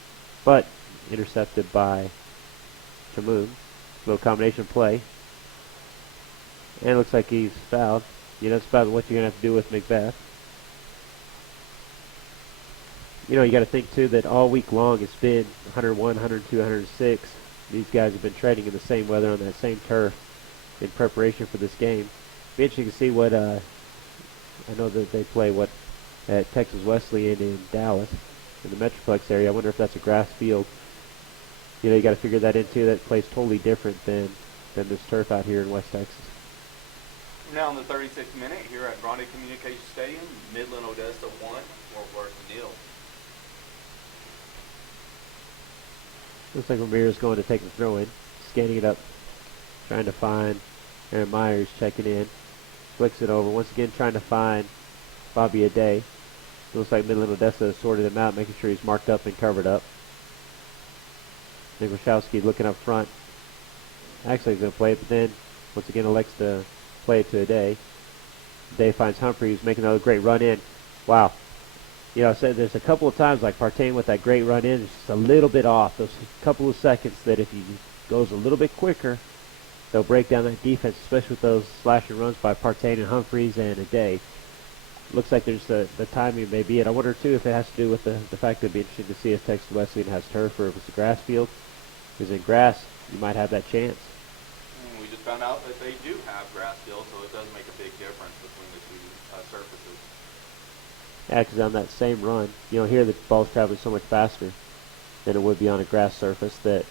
but intercepted by Chamoun. Little combination play. And it looks like he's fouled. You know, it's about what you're going to have to do with Macbeth. You know, you got to think, too, that all week long it's been 101, 102, 106. These guys have been training in the same weather on that same turf in preparation for this game. Be interesting to see what, I know that they play at Texas Wesleyan in Dallas, in the Metroplex area. I wonder if that's a grass field. You know, you got to figure that in, too. That plays totally different than this turf out here in West Texas. Now in the 36th minute here at Grande Communication Stadium, Midland Odessa 1, Fort Worth 0. Looks like Ramirez going to take the throw in, scanning it up, trying to find Aaron Myers, checking in, flicks it over, once again trying to find Bobby Aday. Looks like Midland Odessa has sorted him out, making sure he's marked up and covered up. Nick Wachowski looking up front. Actually he's going to play it, but then once again elects to play it to Aday. Aday finds Humphrey, who's making another great run in. Wow. You know, I said there's a couple of times like Partain with that great run in, it's just a little bit off. Those couple of seconds that if he goes a little bit quicker, they'll break down that defense, especially with those slashing runs by Partain and Humphreys and Aday. Looks like there's the timing may be it. I wonder, too, if it has to do with the fact that it'd be interesting to see if Texas Wesleyan has turf or if it's a grass field. Because in grass, you might have that chance. And we just found out that they do have grass field, so it does make a big difference between the two surfaces. Yeah, 'cause on that same run, here the ball's traveling so much faster than it would be on a grass surface that,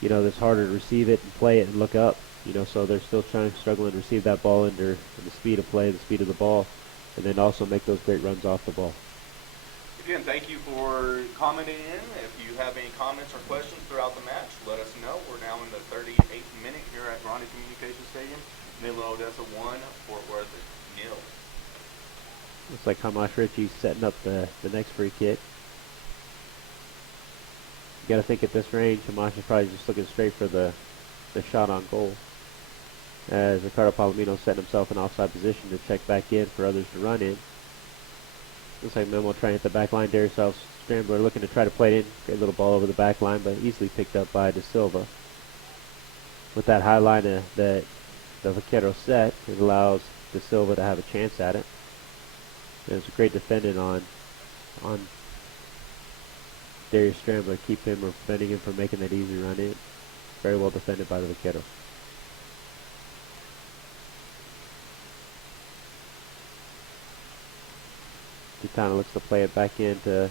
it's harder to receive it and play it and look up. So they're still struggling to receive that ball under the speed of play, the speed of the ball, and then also make those great runs off the ball. Again, thank you for commenting in. If you have any comments or questions throughout the match, let us know. We're now in the 38th minute here at Grande Communications Stadium. Midland, Odessa 1, Fort Worth 0. Looks like Hamash Ritchie's setting up the next free kick. You got to think at this range, Hamash is probably just looking straight for the shot on goal. As Ricardo Palomino setting himself in offside position to check back in for others to run in. Looks like Memo trying to hit the back line. Darius Scrambler looking to try to play it in. Great little ball over the back line, but easily picked up by De Silva. With that high line that the Vaqueros set, it allows De Silva to have a chance at it. There's a great defending on Darius Scrambler, keep him or preventing him from making that easy run in. Very well defended by the Vaqueros. Quintana looks to play it back into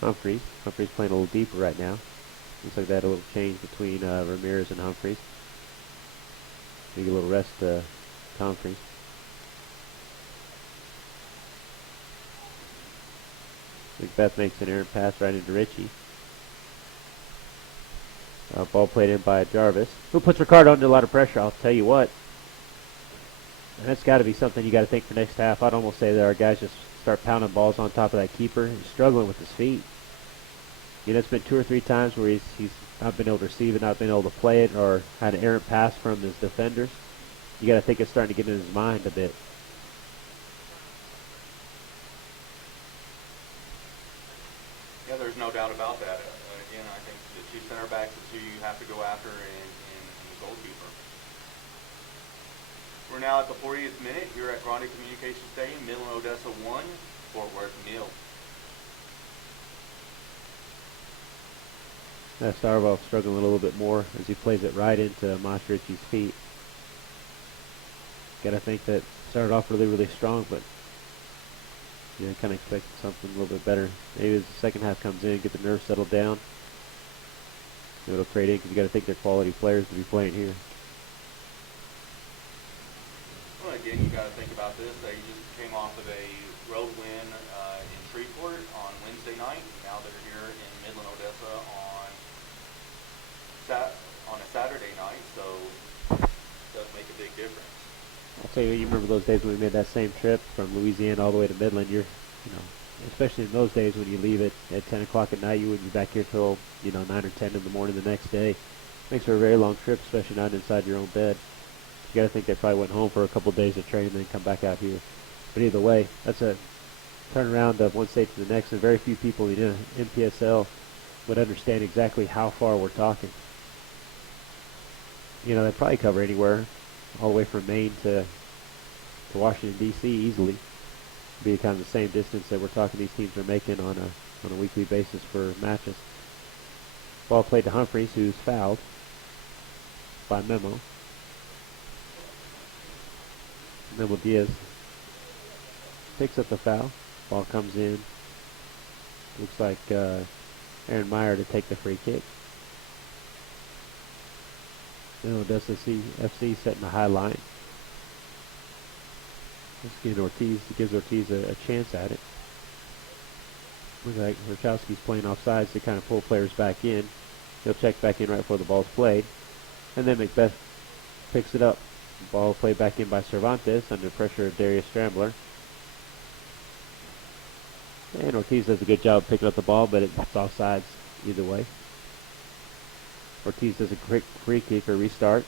Humphreys. Humphreys playing a little deeper right now. Looks like they had a little change between Ramirez and Humphreys. Give a little rest to Humphreys. Macbeth makes an errant pass right into Ritchie. Ball played in by Jarvis, who puts Ricardo under a lot of pressure. I'll tell you what. And that's got to be something you got to think for next half. I'd almost say that our guys just start pounding balls on top of that keeper. He's struggling with his feet. It's been 2 or 3 times where he's not been able to receive it, not been able to play it, or had an errant pass from his defenders. You got to think it's starting to get in his mind a bit. Yeah, there's no doubt about that. Again, I think the 2 center backs is who you have to go after in the goalkeeper. We're now at the 40th minute here at Grande Communications Stadium. Midland, Odessa 1, Fort Worth 0. Starvov struggling a little bit more as he plays it right into Mosh Ritchie's feet. Got to think that started off really, really strong, but kind of expected something a little bit better. Maybe as the second half comes in, get the nerves settled down. It'll trade in because you got to think they're quality players to be playing here. Well, again, you got to think about this. They just came off of a road win in Shreveport on Wednesday night. Now they're here in Midland, Odessa on a Saturday night, so it does make a big difference. I'll tell you, you remember those days when we made that same trip from Louisiana all the way to Midland. Especially in those days when you leave at 10 o'clock at night, you wouldn't be back here till 9 or 10 in the morning the next day. Makes for a very long trip, especially not inside your own bed. You got to think they probably went home for a couple of days of training and then come back out here. But either way, that's a turnaround of one state to the next, and very few people in MPSL would understand exactly how far we're talking. They probably cover anywhere all the way from Maine to Washington, D.C. easily. Be kind of the same distance that we're talking these teams are making on a weekly basis for matches. Ball played to Humphreys, who's fouled by Memo. Memo Diaz picks up the foul. Ball comes in. Looks like Aaron Meyer to take the free kick. Odessa FC setting a high line. Let's get Ortiz. It gives Ortiz a chance at it. Looks like Rachowski's playing offsides to kind of pull players back in. He'll check back in right before the ball's played. And then Macbeth picks it up. Ball played back in by Cervantes under pressure of Darius Scrambler. And Ortiz does a good job picking up the ball, but it's offsides either way. Ortiz does a quick free kick or restart.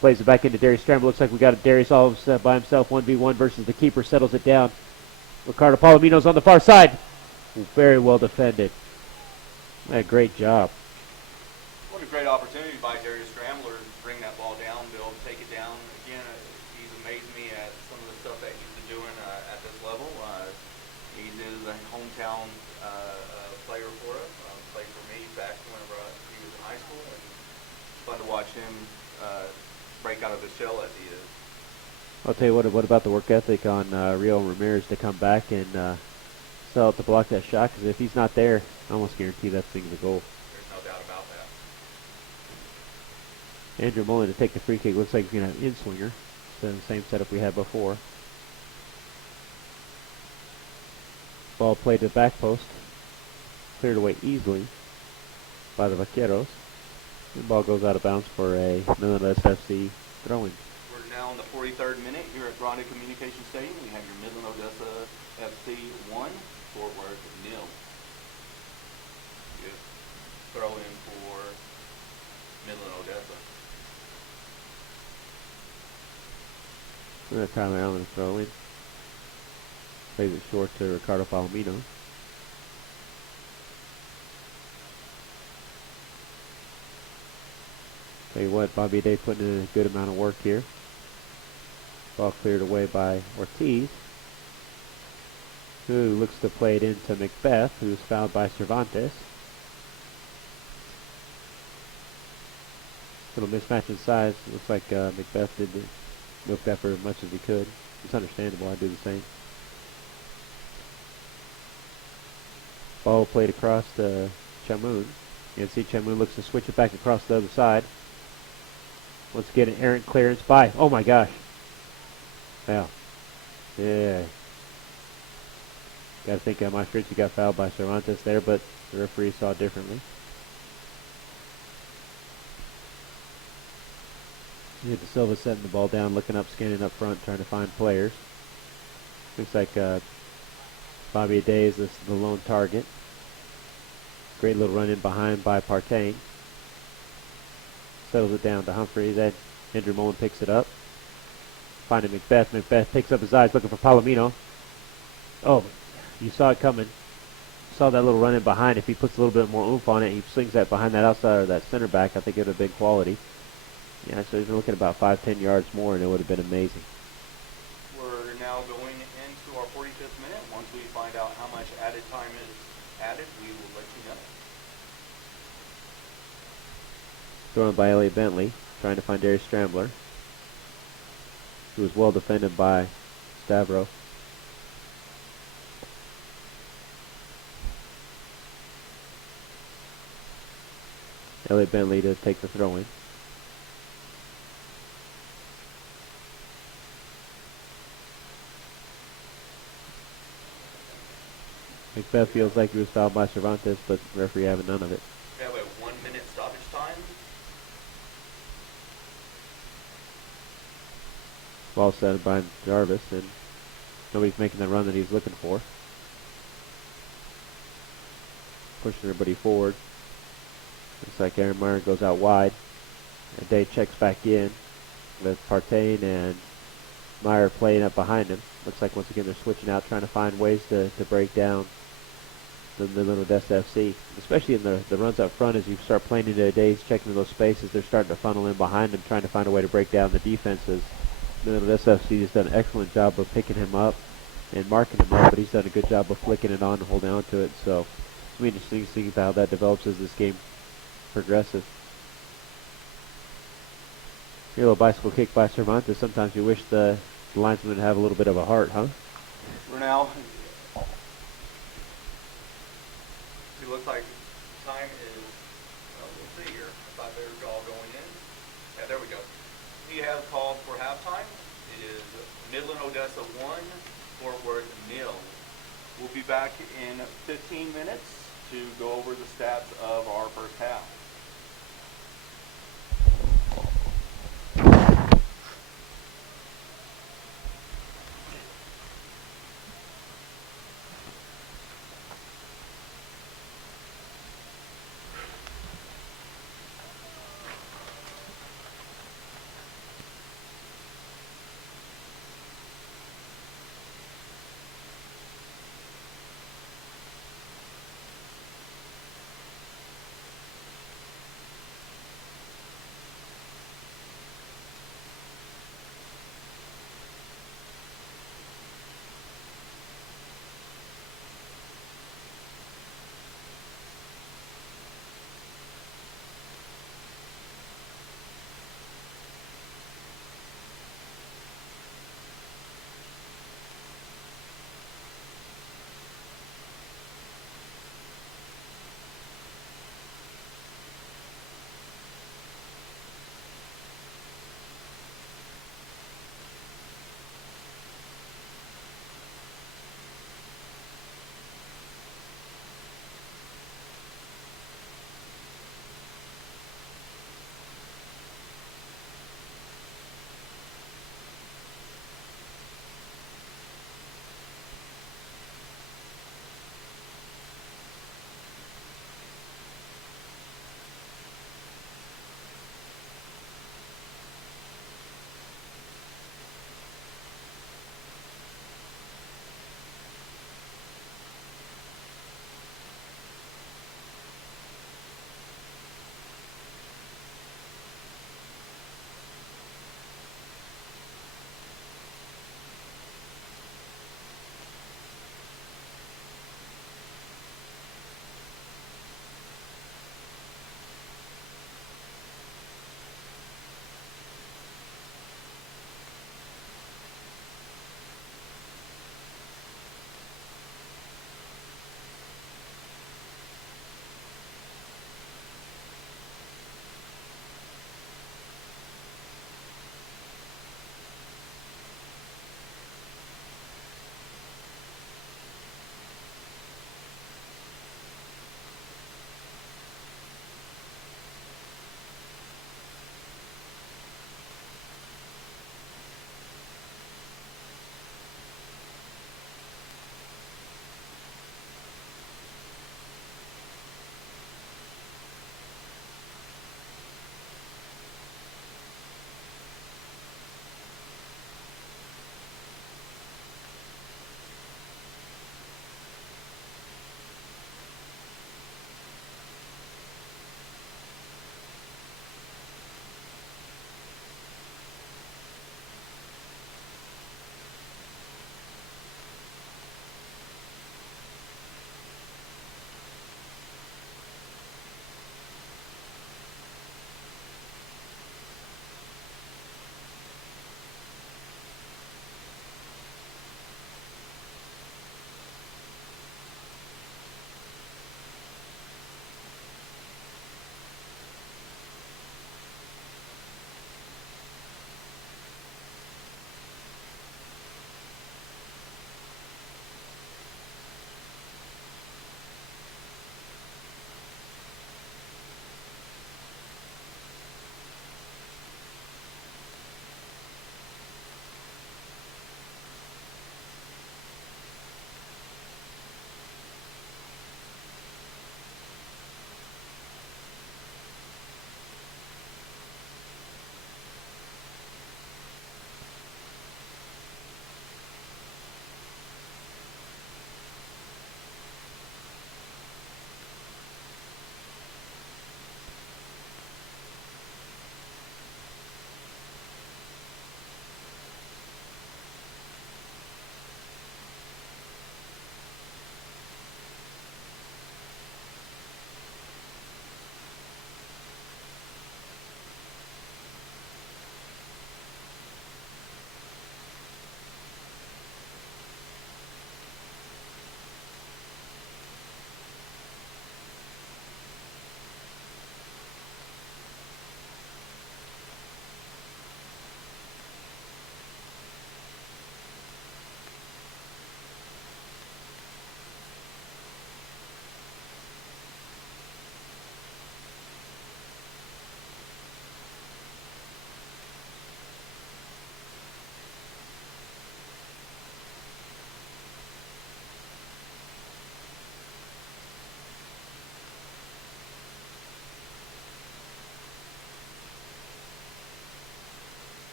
Plays it back into Darius Scrambler. Looks like we got Darius all by himself, 1v1 versus the keeper. Settles it down. Ricardo Palomino's on the far side. Very well defended. A great job. What a great opportunity by Darius Scrambler to bring that ball down, be able to take it down. Again, he's amazed me at some of the stuff that he's been doing at this level. He is a hometown player for us. Played for me back whenever he was in high school, and it's fun to watch him break out of his shell as he is. I'll tell you what about the work ethic on Rio Ramirez to come back and sell out to block that shot? Because if he's not there, I almost guarantee that thing's a goal. There's no doubt about that. Andrew Mullen to take the free kick. Looks like he's going to have in-swinger. So the same setup we had before. Ball played to the back post. Cleared away easily by the Vaqueros. The ball goes out of bounds for a Midland FC throw-in. We're now in the 43rd minute here at Grande Communication Stadium. We have your Midland Odessa FC 1, Fort Worth 0. Good throw in for Midland Odessa. Tyler Allen throw in. Plays it short to Ricardo Palomino. Tell you what, Bobby Day putting in a good amount of work here. Ball cleared away by Ortiz, who looks to play it into Macbeth, who's fouled by Cervantes. Little mismatch in size. Looks like Macbeth did milk that for as much as he could. It's understandable. I do the same. Ball played across to Chamoun. You can see Chamoun looks to switch it back across the other side. Once again, an errant clearance by, oh my gosh. Foul. Yeah. Got to think Maastricht got fouled by Cervantes there, but the referee saw differently. De Silva setting the ball down, looking up, scanning up front, trying to find players. Looks like Bobby Day is the lone target. Great little run in behind by Partain. Settles it down to Humphreys. Andrew Mullen picks it up. Finding Macbeth. Macbeth picks up his eyes, looking for Palomino. Oh, you saw it coming. Saw that little run in behind. If he puts a little bit more oomph on it, he slings that behind that outside or that center back, I think it would have been quality. Yeah, so he's looking about 5-10 yards more, and it would have been amazing. We're now going into our 45th minute. Once we find out how much added time is added, we will let you know. Thrown by Elliot Bentley, trying to find Darius Strambler, who was well defended by Stavro. Elliot Bentley to take the throw-in. Macbeth feels like he was fouled by Cervantes, but the referee having none of it. We have a 1-minute stoppage time. Ball set by Jarvis, and nobody's making the run that he's looking for. Pushing everybody forward. Looks like Aaron Meyer goes out wide. And Day checks back in with Partain and Meyer playing up behind him. Looks like once again they're switching out, trying to find ways to break down the Midland Odessa FC. Especially in the runs up front, as you start playing into Days, checking those spaces, they're starting to funnel in behind him, trying to find a way to break down the defenses. Midland Odessa FC has done an excellent job of picking him up and marking him up, but he's done a good job of flicking it on and holding on to it. So it'll be interesting to see how that develops as this game progresses. Here, a little bicycle kick by Cervantes. Sometimes you wish the linesman would have a little bit of a heart, huh? We're now, it looks like time is, well, we'll see here. I thought they were all going in. Yeah, there we go. He has called for halftime. It is Midland Odessa 1, Fort Worth 0. We'll be back in 15 minutes to go over the stats of our first half.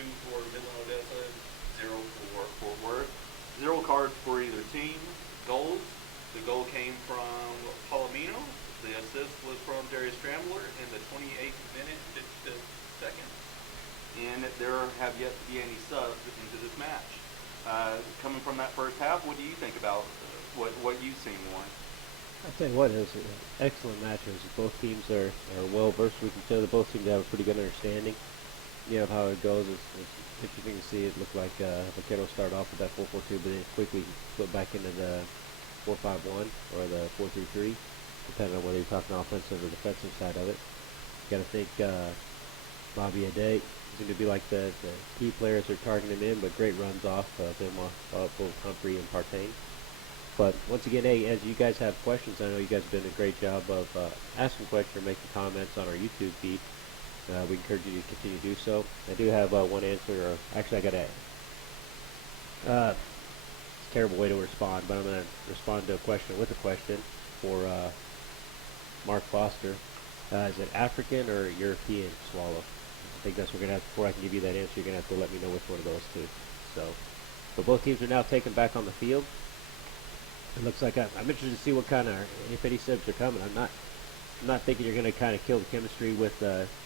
2 for Midland, Odessa, 0 for Fort Worth. 0 cards for either team. Goals. The goal came from Palomino. The assist was from Darius Scrambler in the 28th minute, 55th second. And there have yet to be any subs into this match. Coming from that first half, what do you think about what you've seen, Warren? I'll tell you what, it was excellent matches. Both teams are well versed with each other. Both seem to have a pretty good understanding, of how it goes. It's interesting to see. It looked like Vaqueros started off with that 4-4-2, but then quickly flipped back into the 4-5-1 or the 4-3-3, depending on whether you're talking offensive or defensive side of it. You got to think Bobby Ade seemed to be like the key players are targeting him in, but great runs off them off both Humphrey and Partain. But once again, hey, as you guys have questions, I know you guys have done a great job of asking questions or making comments on our YouTube feed. We encourage you to continue to do so. I do have one answer, or actually I got a it's a terrible way to respond, but I'm going to respond to a question with a question for Mark Foster. Is it African or European swallow? I think that's what we're going to have. Before I can give you that answer, you're going to have to let me know which one of those two. So, but both teams are now taken back on the field. It looks like I'm interested to see what kind of, if any subs are coming. I'm not thinking you're going to kind of kill the chemistry with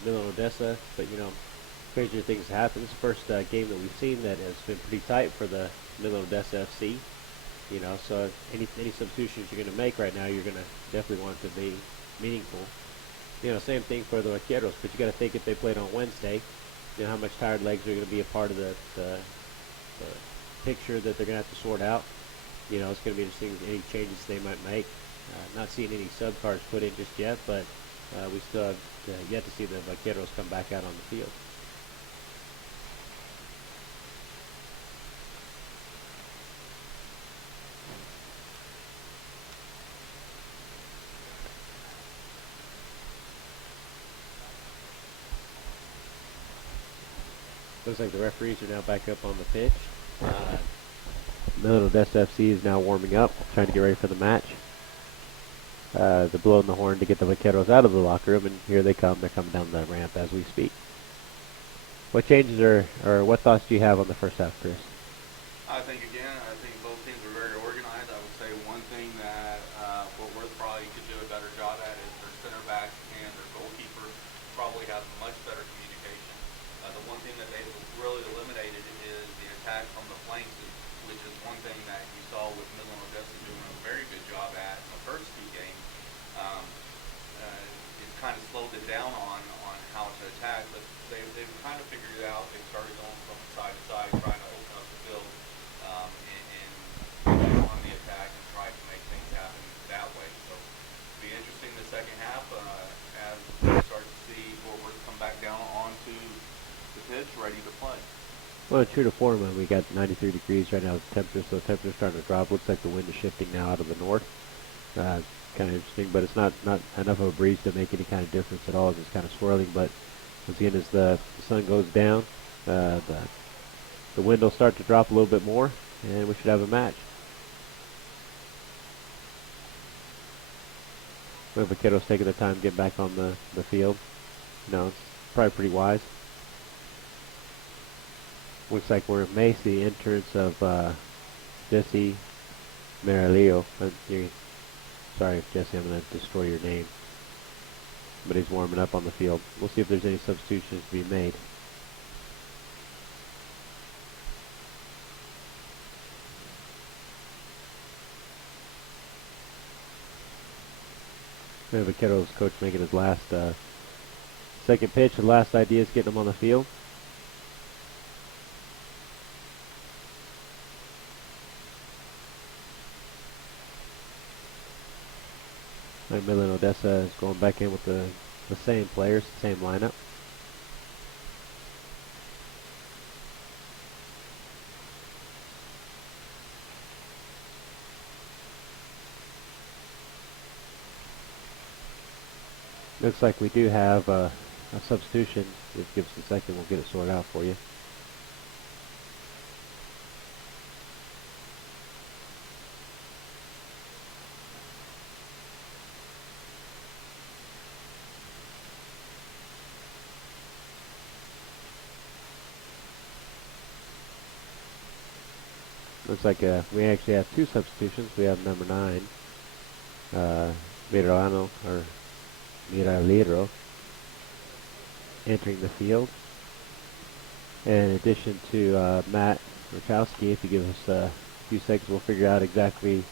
Midland Odessa, but crazier things happen. This is the first game that we've seen that has been pretty tight for the Midland Odessa FC. So any substitutions you're going to make right now, you're going to definitely want it to be meaningful. Same thing for the Vaqueros, but you got to think if they played on Wednesday, how much tired legs are going to be a part of the picture that they're going to have to sort out. It's going to be interesting any changes they might make. Not seeing any sub cards put in just yet, but we still have yet to see the Vaqueros come back out on the field. Looks like the referees are now back up on the pitch. Midland Odessa FC is now warming up, trying to get ready for the match. They're blowing the horn to get the Vaqueros out of the locker room, and here they come. They're coming down the ramp as we speak. What changes or what thoughts do you have on the first half, Chris? I think both teams are very organized. I would say one thing that Fort Worth probably could do a better job at is their center back and their goalkeeper probably have much better communication. The one thing that they've really eliminated is the attack from the flanks, which is one thing that you saw with Midland Odessa doing a very good job at in the first two games. It's kind of slowed it down on how to attack, but they've kind of figured it out. They've started going from side to side, trying to open up the field and get on the attack and try to make things happen that way. So it'll be interesting the second half as we start to see Fort Worth come back down onto the pitch, ready to play. Well, true to form, we got 93 degrees right now. The temperature, so the temperature's starting to drop. Looks like the wind is shifting now out of the north. Kind of interesting, but it's not enough of a breeze to make any kind of difference at all. It's just kind of swirling. But once again, as the sun goes down, the wind will start to drop a little bit more, and we should have a match. The Vaqueros taking the time to get back on the field. It's probably pretty wise. Looks like we may see the entrance of Jesse Marilio. Sorry, Jesse, I'm going to destroy your name. But he's warming up on the field. We'll see if there's any substitutions to be made. Vaqueros coach making his last second pitch. The last idea is getting him on the field. Midland Odessa is going back in with the same players, the same lineup. Looks like we do have a substitution. Just give us a second, we'll get it sorted out for you. Looks like we actually have 2 substitutions. We have number 9, Miralano, or Miraliro, entering the field. And in addition to Matt Rachowski, if you give us a few seconds, we'll figure out exactly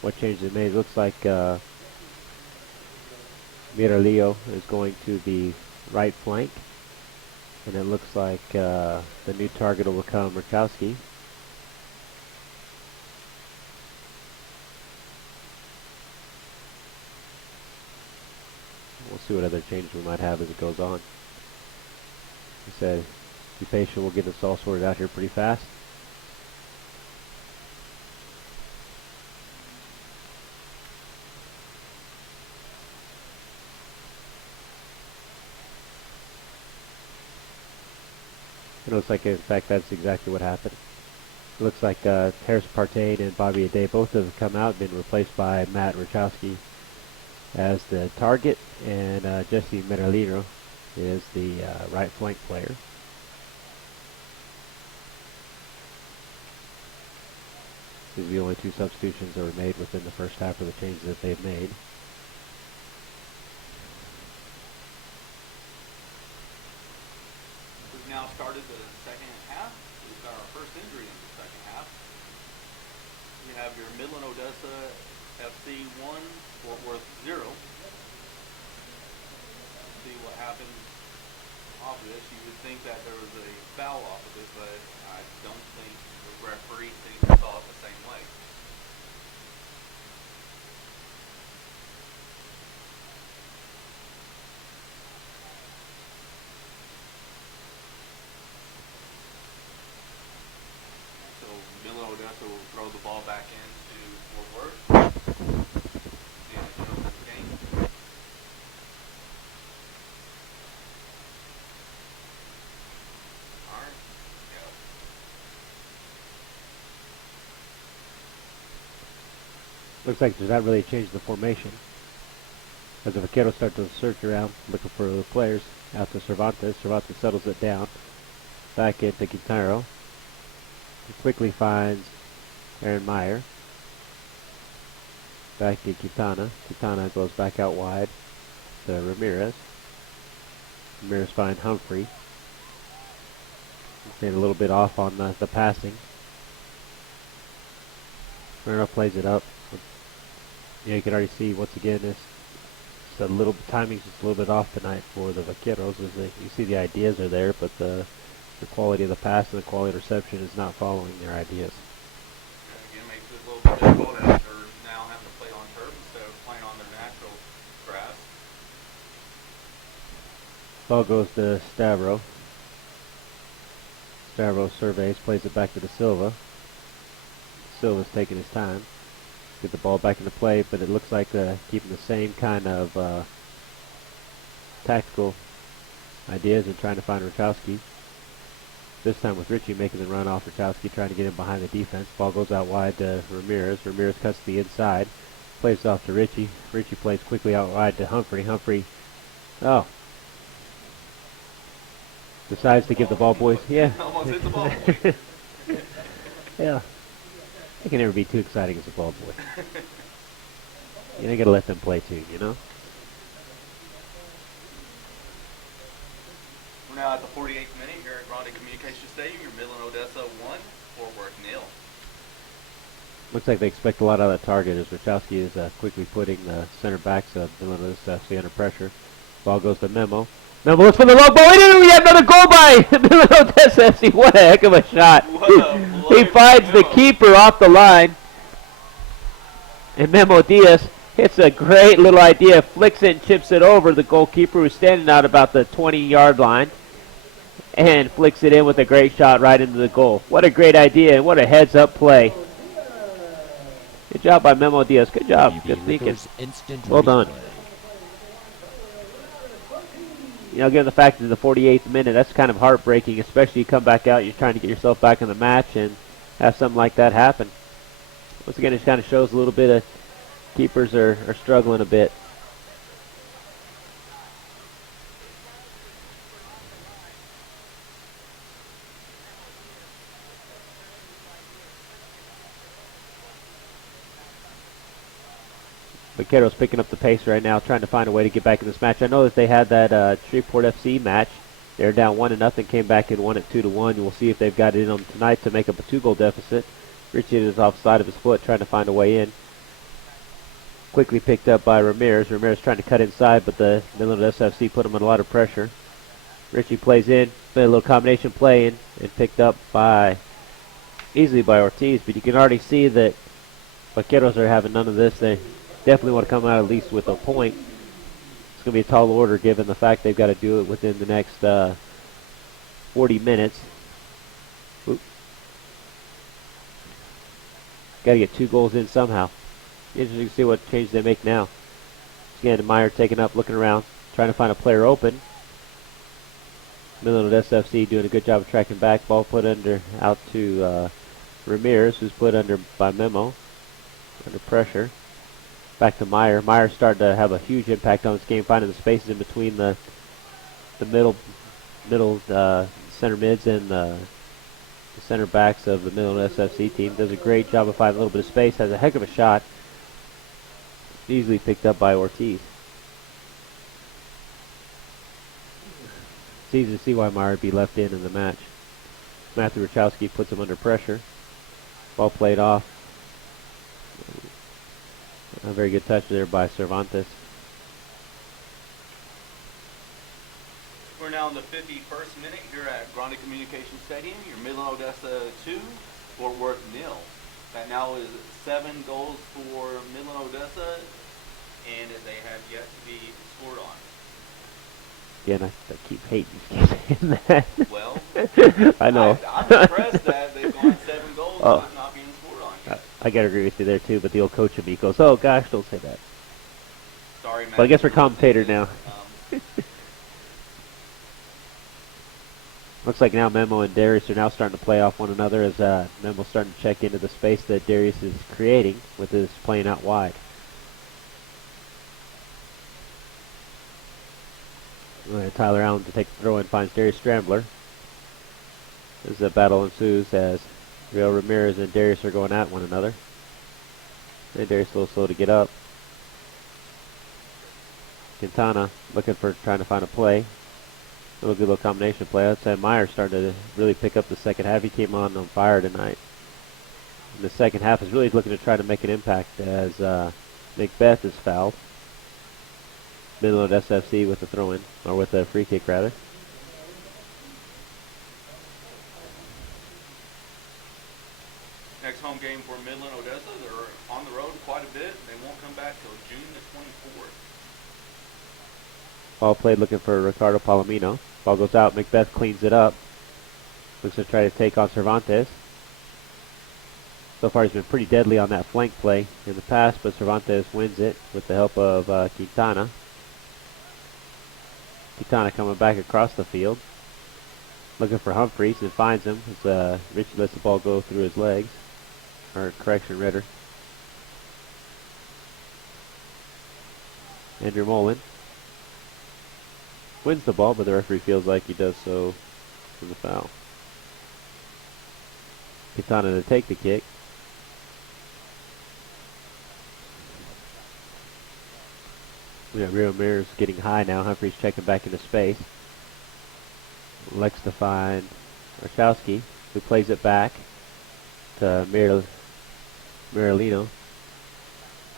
what changes they made. It looks like Miralillo is going to the right flank. And it looks like the new target will become Rachowski. We'll see what other changes we might have as it goes on. He said, be patient, we'll get this all sorted out here pretty fast. It looks like, in fact, that's exactly what happened. It looks like Harris Partain and Bobby Ade both have come out and been replaced by Matt Rachowski as the target, and Jesse Meralino is the right flank player. These are the only 2 substitutions that were made within the first half of the changes that they've made. We've now started the second half. We've got our first injury in the second half. You have your Midland Odessa FC 1, Fort Worth 0. See what happens off of this. You would think that there was a foul off of it, but I don't think the referee thinks he saw it the same way. So Midland Odessa will throw the ball back into Fort Worth. See how it shows this game. Alright, go. Looks like does not really change the formation. As the Vaqueros start to search around, looking for the players, out to Cervantes. Cervantes settles it down. Back into Quintero. He quickly finds Aaron Meyer. Back to Quintana. Quintana goes back out wide to Ramirez. Ramirez finds Humphrey. He's getting a little bit off on the passing. Moreno plays it up. Yeah, you can already see once again this a little timing's just a little bit off tonight for the Vaqueros. As you see the ideas are there, but the quality of the pass and the quality of reception is not following their ideas. Again, makes it a little bit difficult as they're now having to play on turf instead of playing on their natural grass. Ball goes to Stavro. Stavro surveys, plays it back to De Silva. Silva's taking his time. Get the ball back into play, but it looks like keeping the same kind of tactical ideas and trying to find Rachowski. This time with Richie making the run off Rachowski, trying to get him behind the defense. Ball goes out wide to Ramirez. Ramirez cuts to the inside. Plays it off to Richie. Richie plays quickly out wide to Humphrey. Humphrey, decides to give the ball boys. Yeah. Almost hit the ball boy. Yeah. They can never be too exciting as a ball boy. You gotta let them play too, you know? We're now at the 48th minute here at Grande Communication Stadium. Your Midland Odessa 1, Fort Worth 0. Looks like they expect a lot out of that target as Rachowski is quickly putting the center backs of Midland Odessa FC under pressure. Ball goes to Memo. Memo looks for the low ball. We have another goal by Midland Odessa FC. What a heck of a shot. He finds the keeper off the line. And Memo Diaz hits a great little idea. Flicks it and chips it over the goalkeeper who's standing out about the 20-yard line. And flicks it in with a great shot right into the goal. What a great idea and what a heads-up play. Good job by Memo Diaz. Good job. Good thinking. Well done. You know, given the fact that in the 48th minute, that's kind of heartbreaking, especially you come back out, you're trying to get yourself back in the match and have something like that happen. Once again, it just kind of shows a little bit of keepers are struggling a bit. Vaqueros picking up the pace right now, trying to find a way to get back in this match. I know that they had that Shreveport FC match. They're down 1-0, came back and won it 2-1. We'll see if they've got it in them tonight to make up a 2-goal deficit. Richie is offside of his foot, trying to find a way in. Quickly picked up by Ramirez. Ramirez trying to cut inside, but the Midland SFC put him under a lot of pressure. Richie plays in, made a little combination play in, and picked up easily by Ortiz. But you can already see that Vaqueros are having none of this. They definitely want to come out at least with a point. It's going to be a tall order given the fact they've got to do it within the next 40 minutes. Got to get 2 goals in somehow. Interesting to see what change they make now. Again, Meyer taking up, looking around, trying to find a player open. Midland SFC doing a good job of tracking back. Ball put out to Ramirez, who's put under by Memo. Under pressure. Back to Meyer. Meyer starting to have a huge impact on this game, finding the spaces in between the middle center mids and the center backs of the Midland SFC team. Does a great job of finding a little bit of space. Has a heck of a shot. Easily picked up by Ortiz. It's easy to see why Meyer would be left in the match. Matthew Rachowski puts him under pressure. Ball played off. A very good touch there by Cervantes. We're now in the 51st minute here at Grande Communication Stadium. Your Midland Odessa 2, Fort Worth 0. That now is 7 goals for Midland Odessa, and they have yet to be scored on. Again, I keep hating saying that. Well, I know. I'm impressed that they've gone 7 goals with not being scored on yet. I gotta agree with you there too, but the old coach of me goes, "Oh gosh, don't say that." Sorry, Matt. But I guess we're commentator now. Looks like now Memo and Darius are now starting to play off one another as Memo's starting to check into the space that Darius is creating with his playing out wide. Tyler Allen to take the throw in, finds Darius Strambler. As the battle ensues as Real Ramirez and Darius are going at one another. And Darius a little slow to get up. Quintana trying to find a play. A good little combination play. I'd say Meyer started to really pick up the second half. He came on fire tonight. And the second half is really looking to try to make an impact as Macbeth is fouled. Midland SFC with the throw-in, or with a free kick rather. Next home game for Midland Odessa. They're on the road quite a bit. They won't come back till June the 24th. Ball played looking for Ricardo Palomino. Ball goes out. Macbeth cleans it up. Looks to try to take on Cervantes. So far he's been pretty deadly on that flank play in the past, but Cervantes wins it with the help of Quintana. Quintana coming back across the field. Looking for Humphreys and finds him as Richie lets the ball go through his legs. Or correction, Ritter. Andrew Mullen wins the ball, but the referee feels like he does so in the foul. Quintana to take the kick. We got Rio Ramirez getting high now. Humphreys checking back into space. Looks to find Rachowski, who plays it back to Marilino.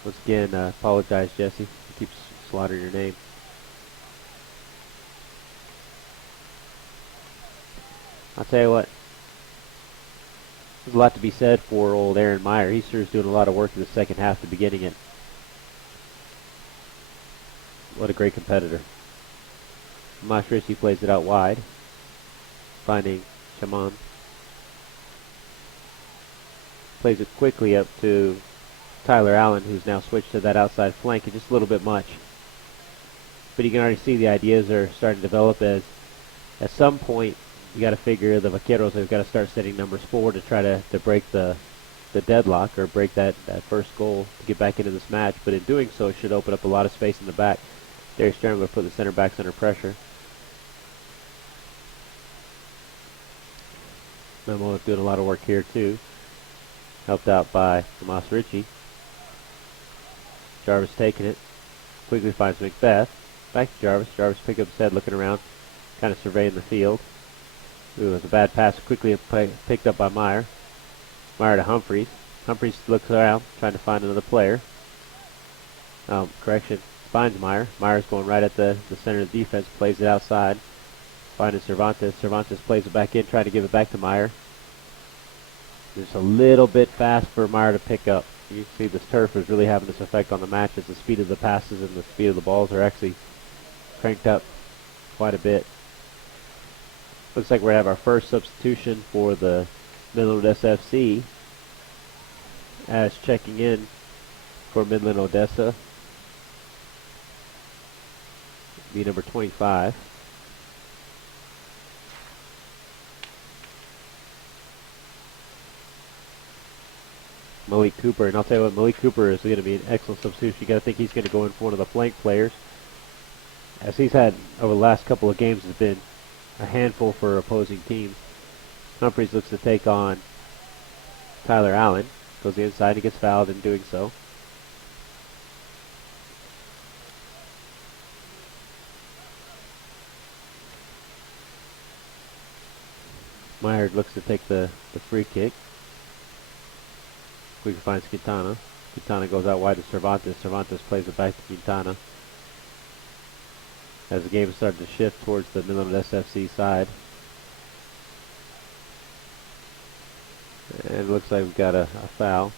Once again, apologize, Jesse. I keep slaughtering your name. I'll tell you what. There's a lot to be said for old Aaron Meyer. He sure is doing a lot of work in the second half to beginning it. What a great competitor. Mashrishi plays it out wide, finding Shaman. Plays it quickly up to Tyler Allen, who's now switched to that outside flank, and just a little bit much. But you can already see the ideas are starting to develop as at some point you got to figure the Vaqueros have got to start setting numbers forward to try to break the deadlock or break that first goal to get back into this match. But in doing so, it should open up a lot of space in the back. Darius Stern will put the center backs under pressure. Memo is doing a lot of work here too. Helped out by Tomas Ritchie. Jarvis taking it. Quickly finds Macbeth. Back to Jarvis. Jarvis picked up his head, looking around, kind of surveying the field. Ooh, it was a bad pass. Quickly picked up by Meyer. Meyer to Humphreys. Humphreys looks around, trying to find another player. Correction. Finds Meyer. Meyer's going right at the center of the defense. Plays it outside. Finding Cervantes. Cervantes plays it back in, trying to give it back to Meyer. Just a little bit fast for Meyer to pick up. You can see this turf is really having this effect on the match as the speed of the passes and the speed of the balls are actually cranked up quite a bit. Looks like we're going to have our first substitution for the Midland Odessa FC. As checking in for Midland Odessa, be number 25. Malik Cooper, and I'll tell you what, Malik Cooper is going to be an excellent substitution. You got to think he's going to go in for one of the flank players, as he's had over the last couple of games has been a handful for opposing teams. Humphreys looks to take on Tyler Allen, goes inside, he gets fouled in doing so. Meyer looks to take the free kick. Quickly finds Quintana. Quintana goes out wide to Cervantes. Cervantes plays it back to Quintana. As the game started to shift towards the Midland SFC side. And it looks like we've got a foul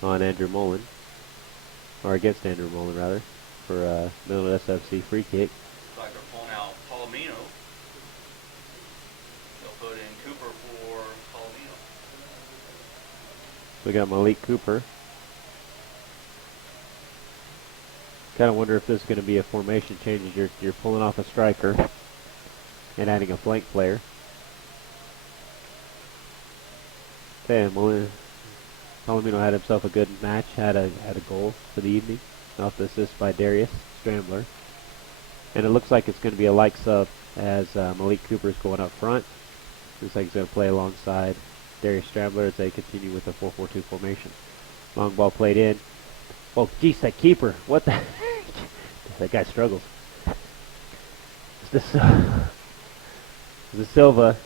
on Andrew Mullen. Or against Andrew Mullen, rather. For Midland SFC free kick. Looks like they're pulling out Palomino. They'll put in Cooper for Palomino. We got Malik Cooper. Kind of wonder if this is going to be a formation change as you're pulling off a striker and adding a flank player. Okay, Palomino had himself a good match, had a goal for the evening, off the assist by Darius Strambler. And it looks like it's going to be a like sub as Malik Cooper is going up front. Looks like he's going to play alongside Darius Strambler as they continue with the 4-4-2 formation. Long ball played in. Oh, geez, that keeper. What the? That guy struggles. This Silva.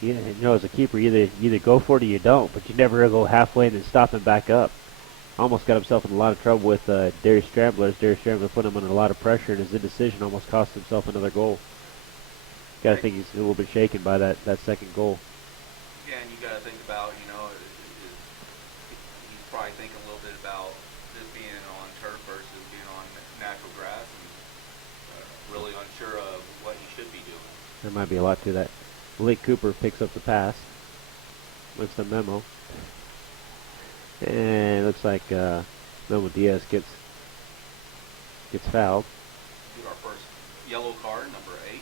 You know, as a keeper, you either go for it or you don't, but you never go halfway and then stop and back up. Almost got himself in a lot of trouble with Darius Strambler. Darius Strambler put him under a lot of pressure, and his indecision almost cost himself another goal. Got to think he's a little bit shaken by that second goal. Yeah, and you got to think about, you know, he's probably thinking a little bit about this being on turf versus being on natural grass, and really unsure of what he should be doing. There might be a lot to that. Malik Cooper picks up the pass. Looks the memo. And it looks like Memo Diaz gets fouled. Get our first yellow card, number 8.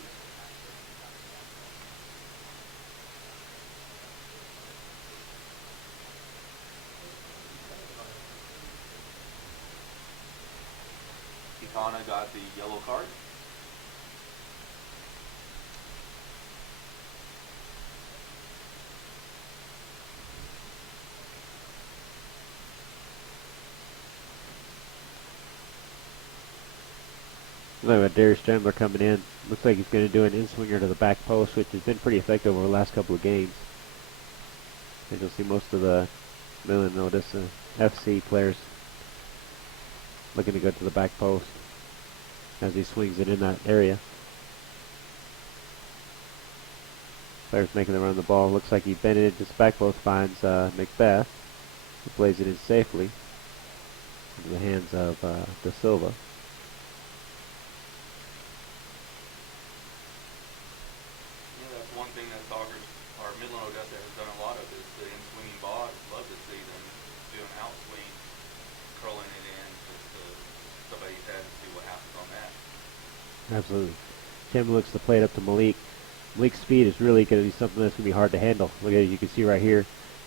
Quintana got the yellow card. Look at Darius Strambler coming in. Looks like he's going to do an in-swinger to the back post, which has been pretty effective over the last couple of games. And you'll see most of the Midland Odessa FC players looking to go to the back post as he swings it in that area. Players making the run of the ball. Looks like he bent it into the back post, finds Macbeth, who plays it in safely into the hands of De Silva. One thing that soccer, or Midland Odessa has done a lot of is the in-swinging ball. I'd love to see them do an outswing, curling it in to somebody's head and see what happens on that. Absolutely. Tim looks to play it up to Malik. Malik's speed is really going to be something that's going to be hard to handle. Look at it, you can see right here.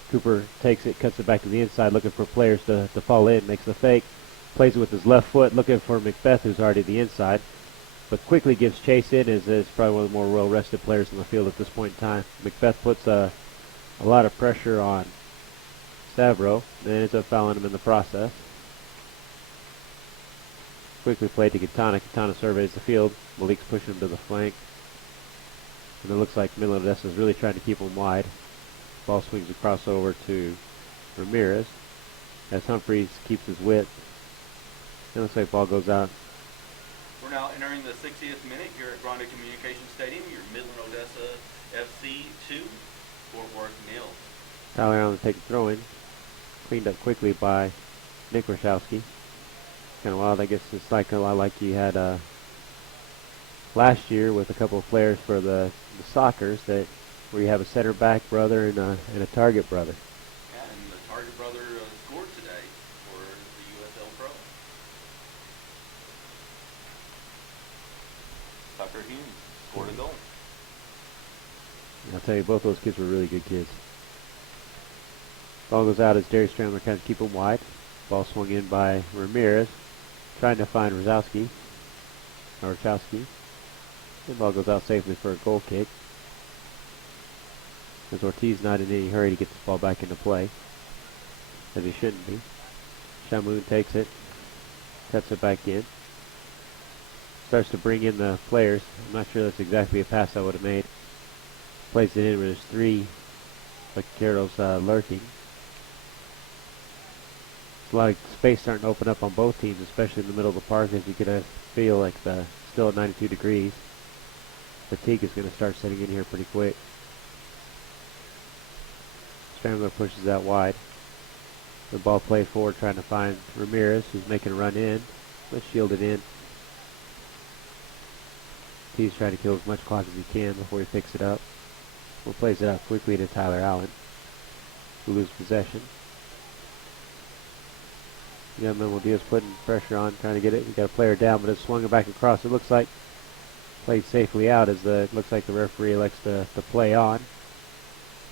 Cooper takes it, cuts it back to the inside, looking for players to fall in, makes the fake, plays it with his left foot, looking for Macbeth, who's already the inside. But quickly gives chase in, as is probably one of the more well-rested players in the field at this point in time. Macbeth puts a lot of pressure on Stavro, and ends up fouling him in the process. Quickly played to Quintana. Quintana surveys the field. Malik's pushing him to the flank. And it looks like Midland Odessa is really trying to keep him wide. Ball swings across over to Ramirez as Humphreys keeps his width. It looks like ball goes out. We're now entering the 60th minute here at Grande Communication Stadium. Your Midland Odessa FC 2, Fort Worth 0. Tyler Allen takes a throw-in. Cleaned up quickly by Nick Rashowski. Kind of wild. I guess it's like a lot like you had last year with a couple of players for the Sockers, that where you have a center back brother and a target brother. Yeah, and the target brother scored today for the USL Pro. Tucker Hume scored a goal. I'll tell you, both those kids were really good kids. Ball goes out as Darius Stramler tries to keep him wide. Ball swung in by Ramirez, trying to find Rachowski. The ball goes out safely for a goal kick. As Ortiz not in any hurry to get this ball back into play, as he shouldn't be. Shamoon takes it, cuts it back in. Starts to bring in the players. I'm not sure that's exactly a pass I would have made. Plays it in where there's 3 Vaqueros lurking. There's a lot of space starting to open up on both teams, especially in the middle of the park, as you could feel like still at 92 degrees. Fatigue is going to start setting in here pretty quick. Strangler pushes that wide. The ball played forward trying to find Ramirez, who's making a run in. Let's shield it in. He's trying to kill as much clock as he can before he picks it up. Well, plays it out quickly to Tyler Allen, who loses possession. You got Memo Diaz putting pressure on, trying to get it. We got a player down, but it's swung it back across. It looks like played safely out, as looks like the referee elects to play on.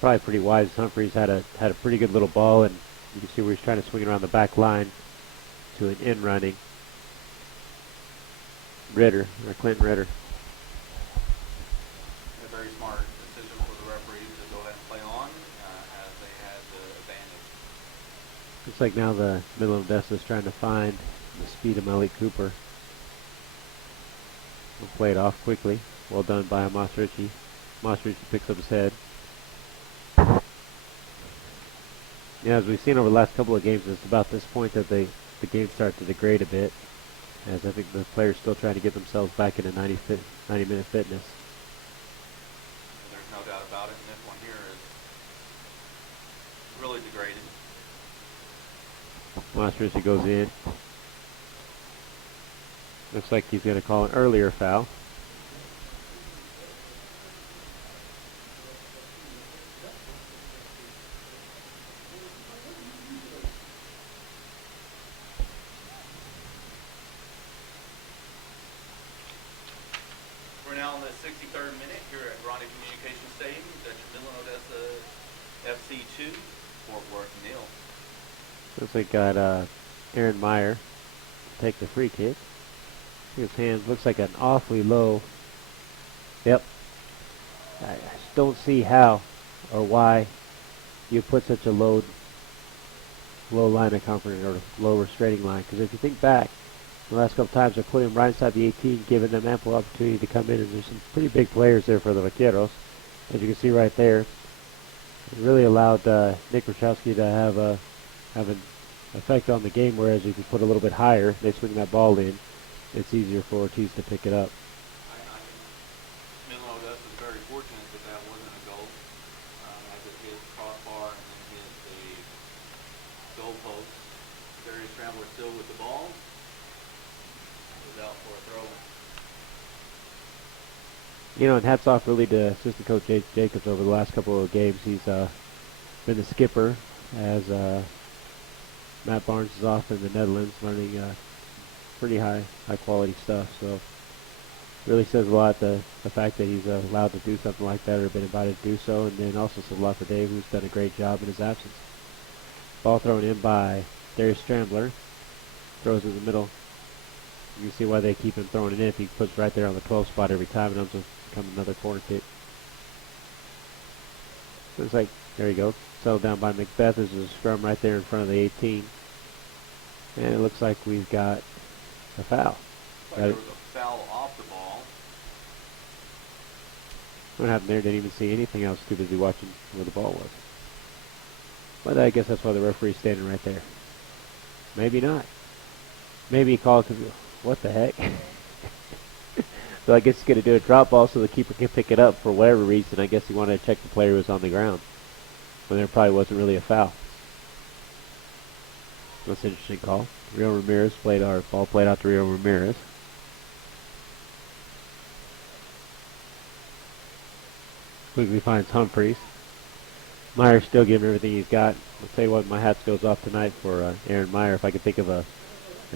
Probably pretty wise. Humphreys had a pretty good little ball, and you can see where he's trying to swing it around the back line to an in running Clinton Ritter. A very smart decision for the referees to go ahead and play on, as they had the advantage. Looks like now the Midland Odessa is trying to find the speed of Malik Cooper. We'll play it off quickly. Well done by Masrichi. Masrichi picks up his head. Yeah, as we've seen over the last couple of games, it's about this point that the game starts to degrade a bit, as I think the players still trying to get themselves back into 90-minute fitness. There's no doubt about it, and this one here is really degraded. Masrichi goes in. Looks like he's going to call an earlier foul. We're now in the 63rd minute here at Grande Communication Stadium. That's your Midland Odessa FC 2, Fort Worth 0. Looks like got Aaron Meyer take the free kick. His hands looks like an awfully low. Yep. I just don't see how or why you put such a low line of comfort or low restraining line. Because if you think back, the last couple times I put him right inside the 18, giving them ample opportunity to come in, and there's some pretty big players there for the Vaqueros. As you can see right there, it really allowed Nick Rachowski to have an effect on the game, whereas if you put a little bit higher, they swing that ball in, it's easier for Ortiz to pick it up. Midland Odessa is very fortunate that that wasn't a goal, as it hit the crossbar and then hit the goal post. Darius Scrambler still with the ball. Was out for a throw. You know, and hats off really to assistant coach Jacobs over the last couple of games. He's been the skipper as Matt Barnes is off in the Netherlands learning pretty high quality stuff. So really says a lot, the fact that he's allowed to do something like that or been invited to do so, and then also says a lot for Dave, who's done a great job in his absence. Ball thrown in by Darius Strambler. Throws in the middle. You can see why they keep him throwing it in. If he puts right there on the 12 spot every time, it ends up becoming another corner kick. Looks like, there you go, settled down by Macbeth. There's a scrum right there in front of the 18. And it looks like we've got a foul. There was a foul off the ball. What happened there? Didn't even see anything. I was too busy watching where the ball was. But I guess that's why the referee's standing right there. Maybe not. Maybe he called because, what the heck? So I guess he's going to do a drop ball so the keeper can pick it up for whatever reason. I guess he wanted to check the player who was on the ground when there probably wasn't really a foul. That's an interesting call. Rio Ramirez played our ball played out to Rio Ramirez. Quickly finds Humphreys. Meyer's still giving everything he's got. I'll tell you what, my hat goes off tonight for Aaron Meyer. If I could think of a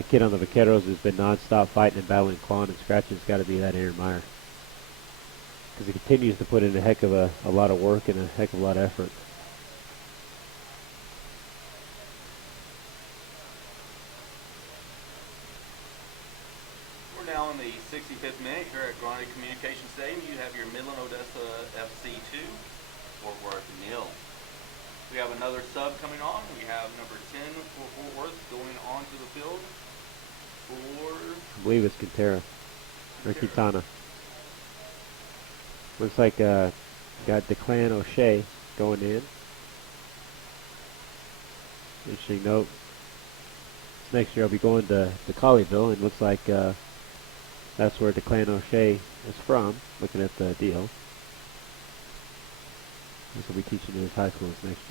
kid on the Vaqueros who's been non-stop fighting and battling, clawing and scratching, it's got to be that Aaron Meyer. Because he continues to put in a heck of a lot of work and a heck of a lot of effort. We're now in the 65th minute here at Grande Communication Stadium. You have your Midland Odessa FC 2, Fort Worth 0. We have another sub coming on. We have number 10 for Fort Worth going onto the field for... I believe it's Quintera. Or Quintana. Looks like got Declan O'Shea going in. Interesting note. Next year I'll be going to Colleyville, and looks like that's where Declan O'Shea is from, looking at the deal. This will be teaching in his high schools next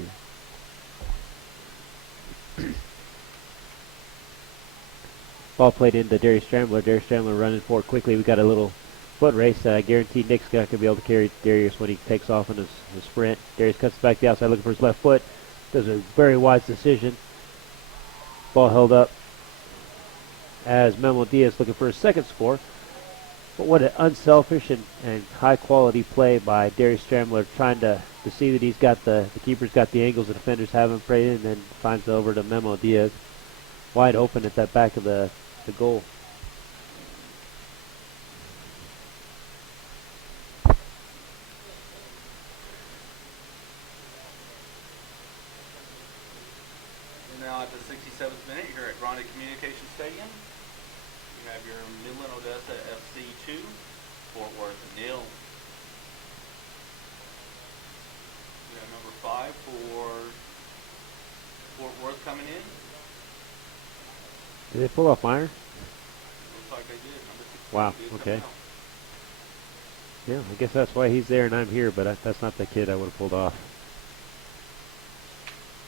year. Ball played into Darius Stramler. Darius Stramler running forward quickly. We got a little foot race. I guarantee Nick's not going to be able to carry Darius when he takes off in his sprint. Darius cuts back to the outside looking for his left foot. Does a very wise decision. Ball held up as Memo Diaz looking for his second score. But what an unselfish and high quality play by Darius Stramler, trying to see that he's got the keeper's got the angles the defenders haven't prayed in, and then finds it over to Memo Diaz. Wide open at that back of the goal. We're now at the 67th minute here at Grande Communication Stadium. You have your Midland Odessa FC 2, Fort Worth 0. We have number 5 for Fort Worth coming in. Did they pull off Meyer? Looks like they did. Number 16 Wow, did okay. come out. Yeah, I guess that's why he's there and I'm here, but that's not the kid I would have pulled off.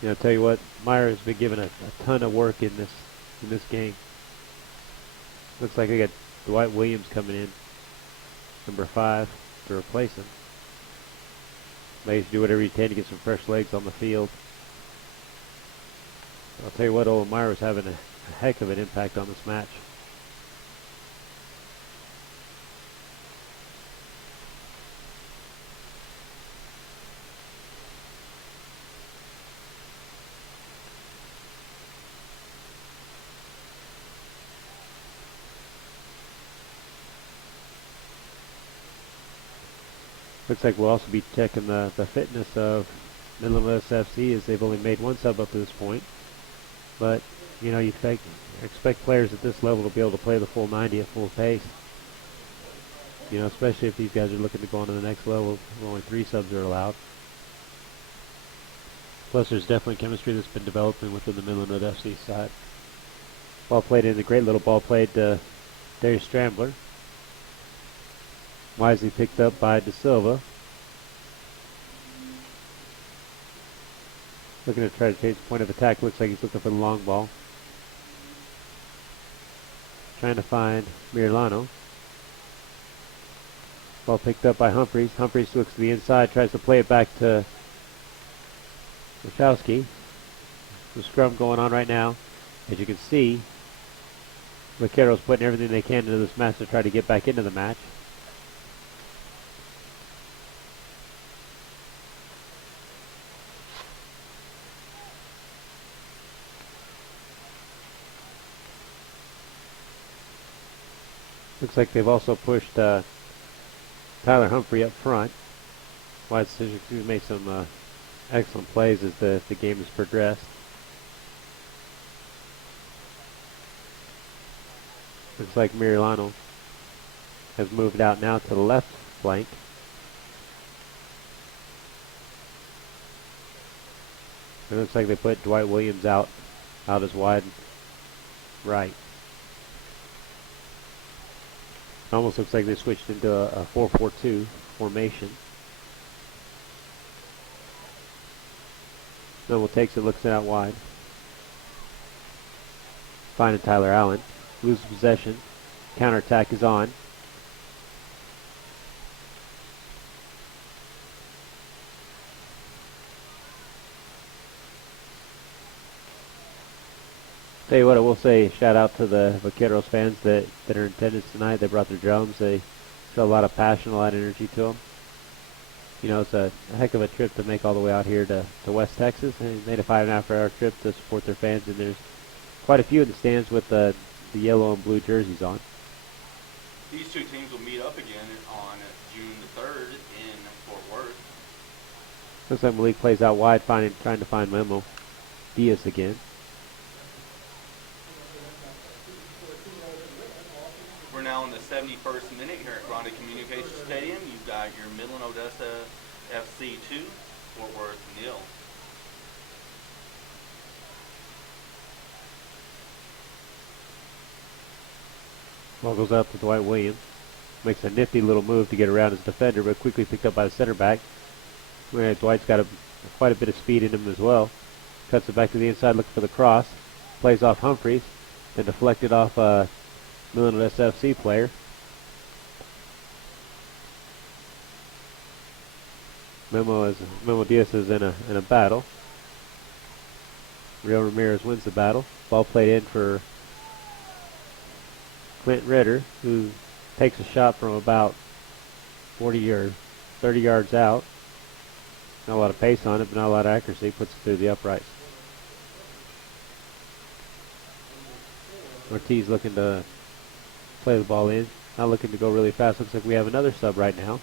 You know, I'll tell you what, Meyer has been given a ton of work in this game. Looks like they got Dwight Williams coming in, number 5, to replace him. Maybe do whatever he can to get some fresh legs on the field. I'll tell you what, old Meyer was having a heck of an impact on this match. Looks like we'll also be checking the fitness of Midland FC, as they've only made one sub up to this point. But, you know, you expect players at this level to be able to play the full 90 at full pace. You know, especially if these guys are looking to go on to the next level. Only 3 subs are allowed. Plus, there's definitely chemistry that's been developing within the Midland FC side. Ball played in, a great little ball played to Darius Stramler. Wisely picked up by De Silva. Looking to try to change the point of attack. Looks like he's looking for the long ball. Trying to find Mirlano. Ball picked up by Humphreys. Humphreys looks to the inside, tries to play it back to Wachowski. The scrum going on right now. As you can see, Vaqueros putting everything they can into this match to try to get back into the match. Looks like they've also pushed Tyler Humphrey up front. Wise decision. He made some excellent plays as the game has progressed. Looks like Mirilano has moved out now to the left flank. It looks like they put Dwight Williams out as wide right. It almost looks like they switched into a 4-4-2 formation. Noble takes it, looks it out wide. Finding Tyler Allen. Loses possession. Counterattack is on. Tell you what, I will say, shout out to the Vaqueros fans that are in attendance tonight. They brought their drums. They show a lot of passion, a lot of energy to them. You know, it's a heck of a trip to make all the way out here to West Texas. They made a 5.5-hour trip to support their fans, and there's quite a few in the stands with the yellow and blue jerseys on. These two teams will meet up again on June the 3rd in Fort Worth. Looks like Malik plays out wide, trying to find Memo Diaz again. We're now in the 71st minute here at Grande Communications Stadium. You've got your Midland Odessa FC 2, Fort Worth 0. Ball goes out to Dwight Williams. Makes a nifty little move to get around his defender, but quickly picked up by the center back. Where Dwight's got quite a bit of speed in him as well. Cuts it back to the inside, looking for the cross. Plays off Humphreys, then deflected off Midland Odessa FC player. Memo Diaz is in a battle. Rio Ramirez wins the battle. Ball played in for Clint Ritter, who takes a shot from about 40 or 30 yards out. Not a lot of pace on it, but not a lot of accuracy. Puts it through the uprights. Ortiz looking to play the ball in. Not looking to go really fast. Looks like we have another sub right now.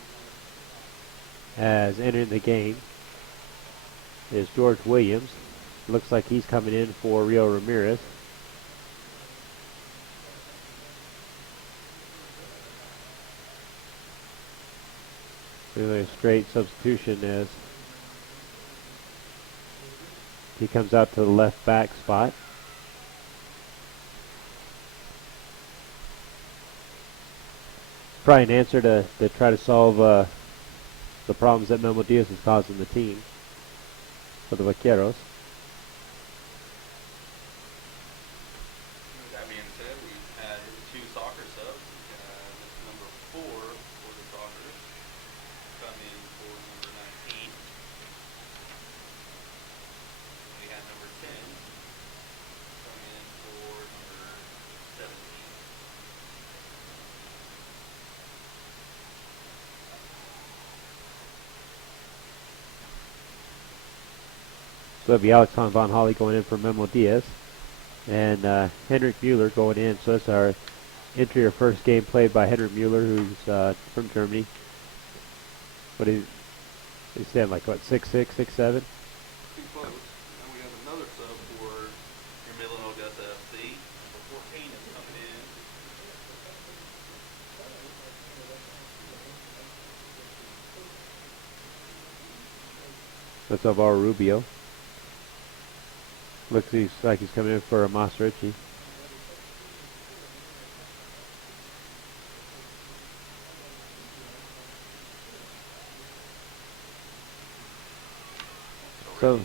As entering the game is George Williams. Looks like he's coming in for Rio Ramirez. Really a straight substitution as he comes out to the left back spot. Probably an answer to try to solve the problems that Memo Diaz is causing the team for the Vaqueros. With that being said, we've had two soccer subs. Number 4 for the soccer come in for number 19. We had number 10 come in for number 17. So it'll be Alex Von Holly going in for Memo Diaz. And Henrik Mueller going in. So that's our entry or first game played by Henrik Mueller, who's from Germany. What is he stand like, what, 6'6", 6'7"? Too close. And we have another sub for your Midland Odessa FC. Number 14 is coming in. That's Alvaro Rubio. Looks like he's coming in for Amos Ritchie. So,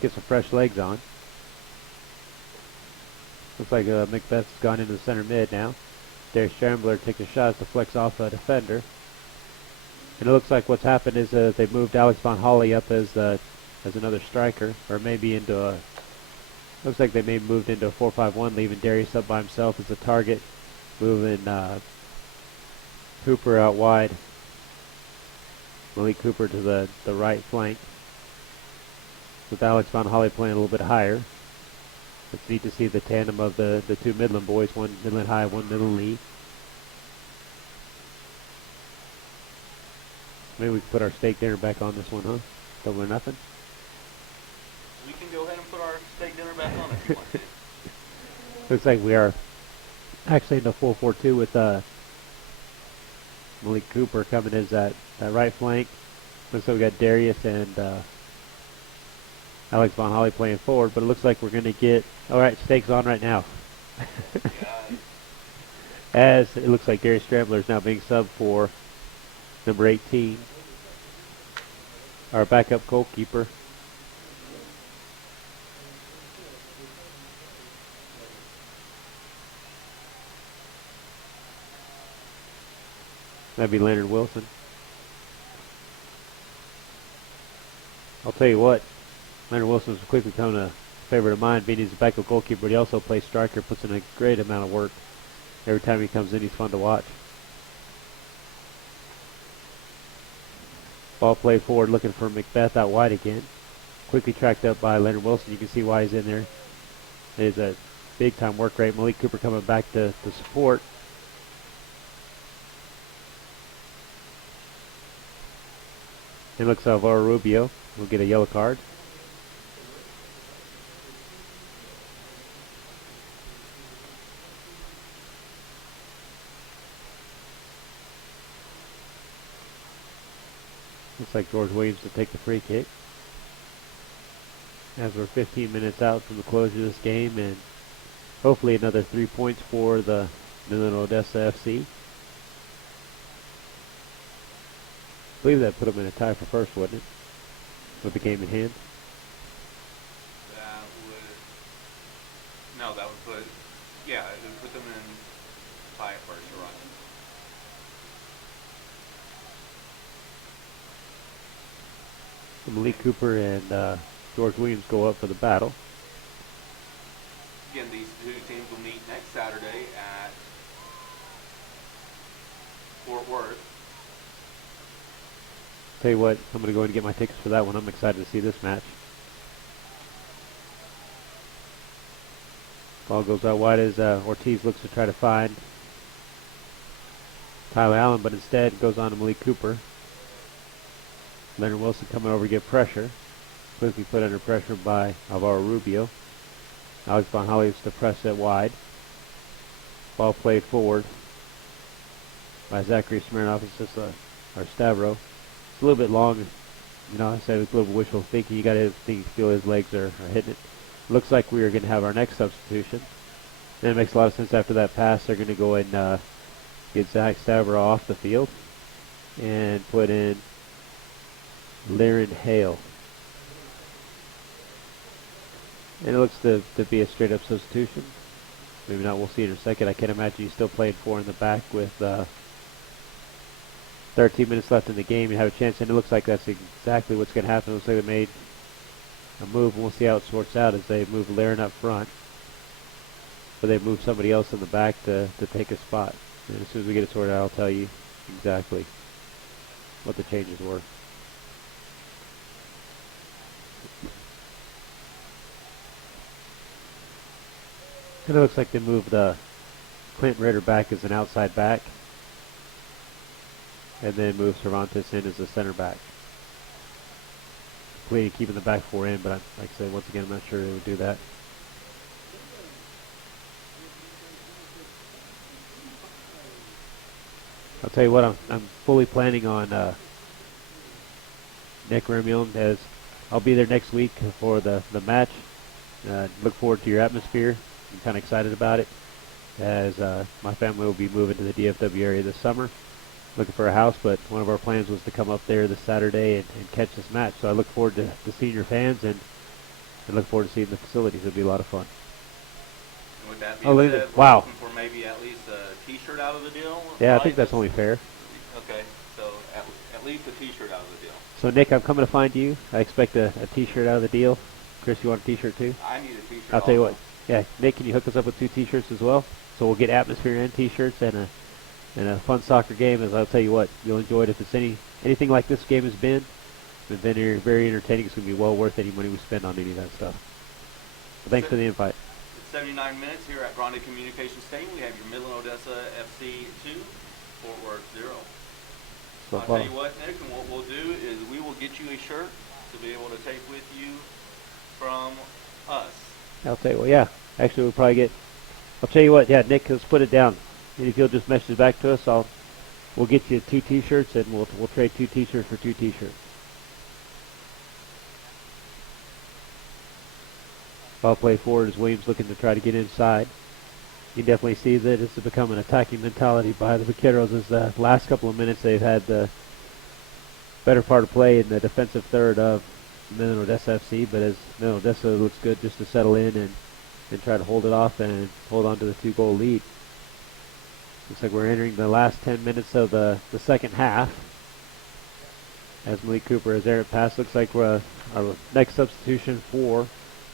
get some fresh legs on. Looks like Macbeth's gone into the center mid now. Darius Schrambler takes a shot, deflects off a defender. And it looks like what's happened is they've moved Alex Von Holly up as another striker, or maybe into a. Looks like they may have moved into a 4-5-1, leaving Darius up by himself as a target, moving Cooper out wide. Malik Cooper to the right flank, with Alex Von Holly playing a little bit higher. It's neat to see the tandem of the two Midland boys, one Midland High, one Midland Lee. Maybe we can put our steak dinner back on this one, huh? Double or nothing. We can go ahead and put our steak dinner back on if you want to. Looks like we are actually in the 4-4-2 with Malik Cooper coming as that right flank. Looks like we got Darius and Alex Von Holly playing forward, but it looks like we're going to get... All right, steak's on right now. As it looks like Gary Strambler is now being subbed for number 18, our backup goalkeeper. That'd be Leonard Wilson. I'll tell you what, Leonard Wilson has quickly become a favorite of mine, being he's a backup goalkeeper, but he also plays striker, puts in a great amount of work. Every time he comes in, he's fun to watch. Ball played forward, looking for Macbeth out wide again. Quickly tracked up by Leonard Wilson. You can see why he's in there. It is a big-time work rate. Malik Cooper coming back to support. And looks like Alvaro Rubio will get a yellow card. Looks like George Williams will take the free kick. As we're 15 minutes out from the closure of this game, and hopefully another 3 points for the Midland Odessa FC. I believe that put them in a tie for first, wouldn't it? With the game in hand. That would... No, that would put... Yeah, it would put them in tie at first, you're right. So Malik Cooper and George Williams go up for the battle. Again, these two teams will meet next Saturday at Fort Worth. Tell you what, I'm going to go ahead and get my tickets for that one. I'm excited to see this match. Ball goes out wide as Ortiz looks to try to find Tyler Allen, but instead goes on to Malik Cooper. Leonard Wilson coming over to get pressure. Quickly put under pressure by Alvaro Rubio. Alex Von Holly is to press it wide. Ball played forward by Zachary Smirnoff. It's just our Stavro. It's a little bit long. You know, I said it's a little wishful thinking. You got to feel his legs are hitting it. Looks like we are going to have our next substitution. And it makes a lot of sense after that pass. They're going to go and get Zach Stavro off the field and put in Lyron Hale. And it looks to be a straight up substitution. Maybe not, we'll see in a second. I can't imagine he's still playing four in the back with 13 minutes left in the game and have a chance. And it looks like that's exactly what's going to happen. It looks like they made a move, and we'll see how it sorts out as they move Lyron up front. But they move somebody else in the back to take a spot. And as soon as we get it sorted out, I'll tell you exactly what the changes were. And it looks like they moved Clint Ritter back as an outside back, and then moved Cervantes in as a center back. Completely keeping the back four in, but like I said, once again, I'm not sure they would do that. I'll tell you what, I'm fully planning on Nick Ramion, as I'll be there next week for the match. Look forward to your atmosphere. I'm kind of excited about it, as my family will be moving to the DFW area this summer, looking for a house, but one of our plans was to come up there this Saturday and catch this match. So I look forward to seeing your fans and look forward to seeing the facilities. It'll be a lot of fun. And with that being said, we're wow. looking for maybe at least a T-shirt out of the deal. Yeah, right? I think that's only fair. Okay, so at least a T-shirt out of the deal. So Nick, I'm coming to find you. I expect a T-shirt out of the deal. Chris, you want a T-shirt too? I need a T-shirt. I'll tell you what. also. Yeah, Nick, can you hook us up with 2 T-shirts as well? So we'll get atmosphere and T-shirts and a fun soccer game. As I'll tell you what, you'll enjoy it. If it's anything like this game has been, it's been very entertaining. It's going to be well worth any money we spend on any of that stuff. So thanks for the invite. It's 79 minutes here at Grande Communications Stadium. We have your Midland Odessa FC 2, Fort Worth 0. So I'll tell you what, Nick, and what we'll do is we will get you a shirt so to be able to take with you from us? I'll tell you what, yeah. Actually, we'll probably get, I'll tell you what, yeah, Nick, let's put it down. And if you'll just message back to us, we'll get you 2 t-shirts, and we'll trade 2 t-shirts for 2 t-shirts. Ball play forward as Williams looking to try to get inside. You definitely see that it's become an attacking mentality by the Vaqueros as the last couple of minutes they've had the better part of play in the defensive third of Midland Odessa FC, but as Midland Odessa looks good just to settle in and try to hold it off and hold on to the 2-goal lead. Looks like we're entering the last 10 minutes of the second half. As Malik Cooper has errant pass, looks like our next substitution for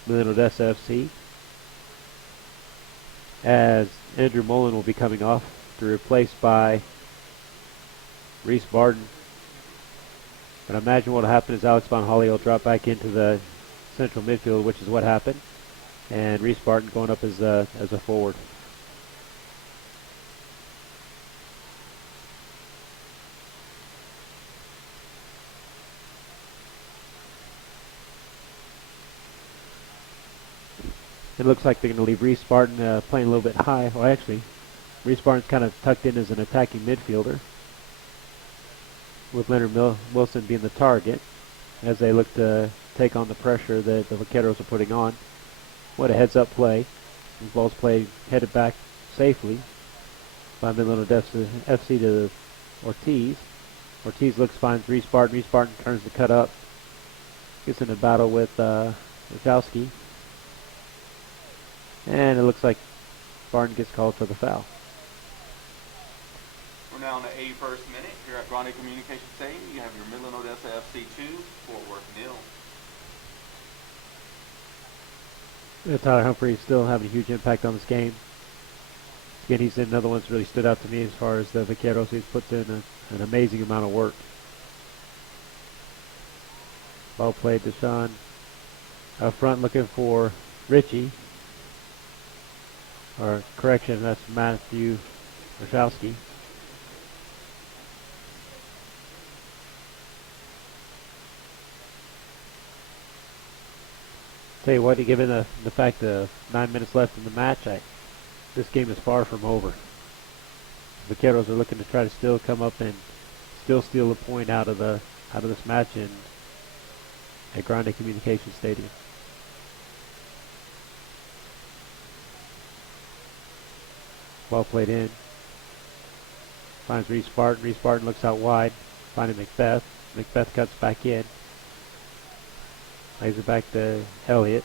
Midland Odessa FC, as Andrew Mullen will be coming off to replace by Reese Barton. But I imagine what will happen is Alex Bonholly will drop back into the central midfield, which is what happened, and Reese Barton going up as a forward. It looks like they're going to leave Reese Barton playing a little bit high. Well, actually, Reese Barton's kind of tucked in as an attacking midfielder, with Leonard Wilson being the target as they look to take on the pressure that the Vaqueros are putting on. What a heads-up play. The ball's played headed back safely by Midland Odessa FC to Ortiz. Ortiz finds Reese Barton. Reese Barton turns the cut up. Gets in a battle with Wachowski. And it looks like Barton gets called for the foul. We're now in the 81st minute here at Grande Communications Stadium. You have your Midland Odessa FC 2, Fort Worth 0. Tyler Humphrey is still having a huge impact on this game. Again, he's another one that's really stood out to me as far as the Vaqueros. He's put in an amazing amount of work. Ball played to Sean. Up front looking for Richie. Or correction, that's Matthew Wachowski. Tell you what, given the fact of 9 minutes left in the match, this game is far from over. The Vaqueros are looking to try to still come up and still steal a point out of this match at Grande Communications Stadium. Well played in. Finds Reese Barton. Reese Barton looks out wide. Finding Macbeth. Macbeth cuts back in. Lays it back to Elliott.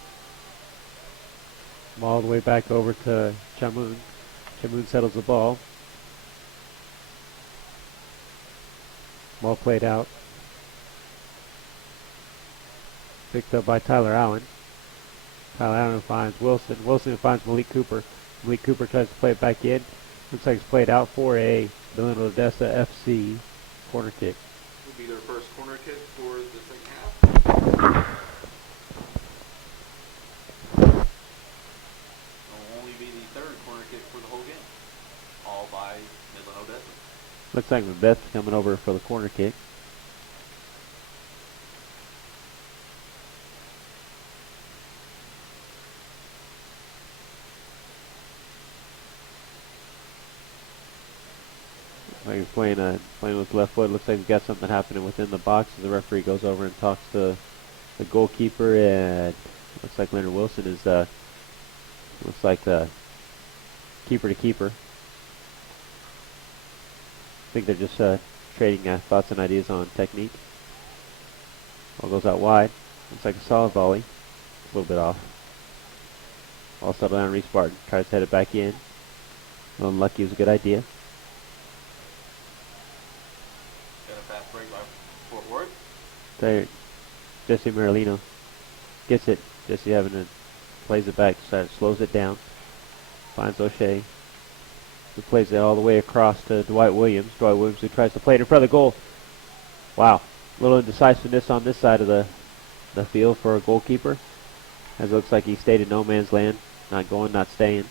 All the way back over to Chamoun. Chamoun settles the ball. Ball played out. Picked up by Tyler Allen. Tyler Allen finds Wilson. Wilson finds Malik Cooper. Malik Cooper tries to play it back in. Looks like it's played out for a Midland Odessa FC corner kick. Will be their first corner kick for the second half. Will only be the third corner kick for the whole game. All by Midland Odessa. Looks like Macbeth coming over for the corner kick. Like he's playing with left foot. Looks like he's got something happening within the box. The referee goes over and talks to the goalkeeper, and looks like Leonard Wilson is looks like the keeper to keeper. I think they're just trading thoughts and ideas on technique. Ball goes out wide. Looks like a solid volley. A little bit off. Ball settled down. Reese Barton tries to head it back in. Unlucky, was a good idea. Fast break by Fort Worth. There, Jesse Marilino gets it. Jesse plays it back, slows it down. Finds O'Shea, who plays it all the way across to Dwight Williams. Dwight Williams who tries to play it in front of the goal. Wow, a little indecisiveness on this side of the field for a goalkeeper. As it looks like he stayed in no man's land, not going, not staying.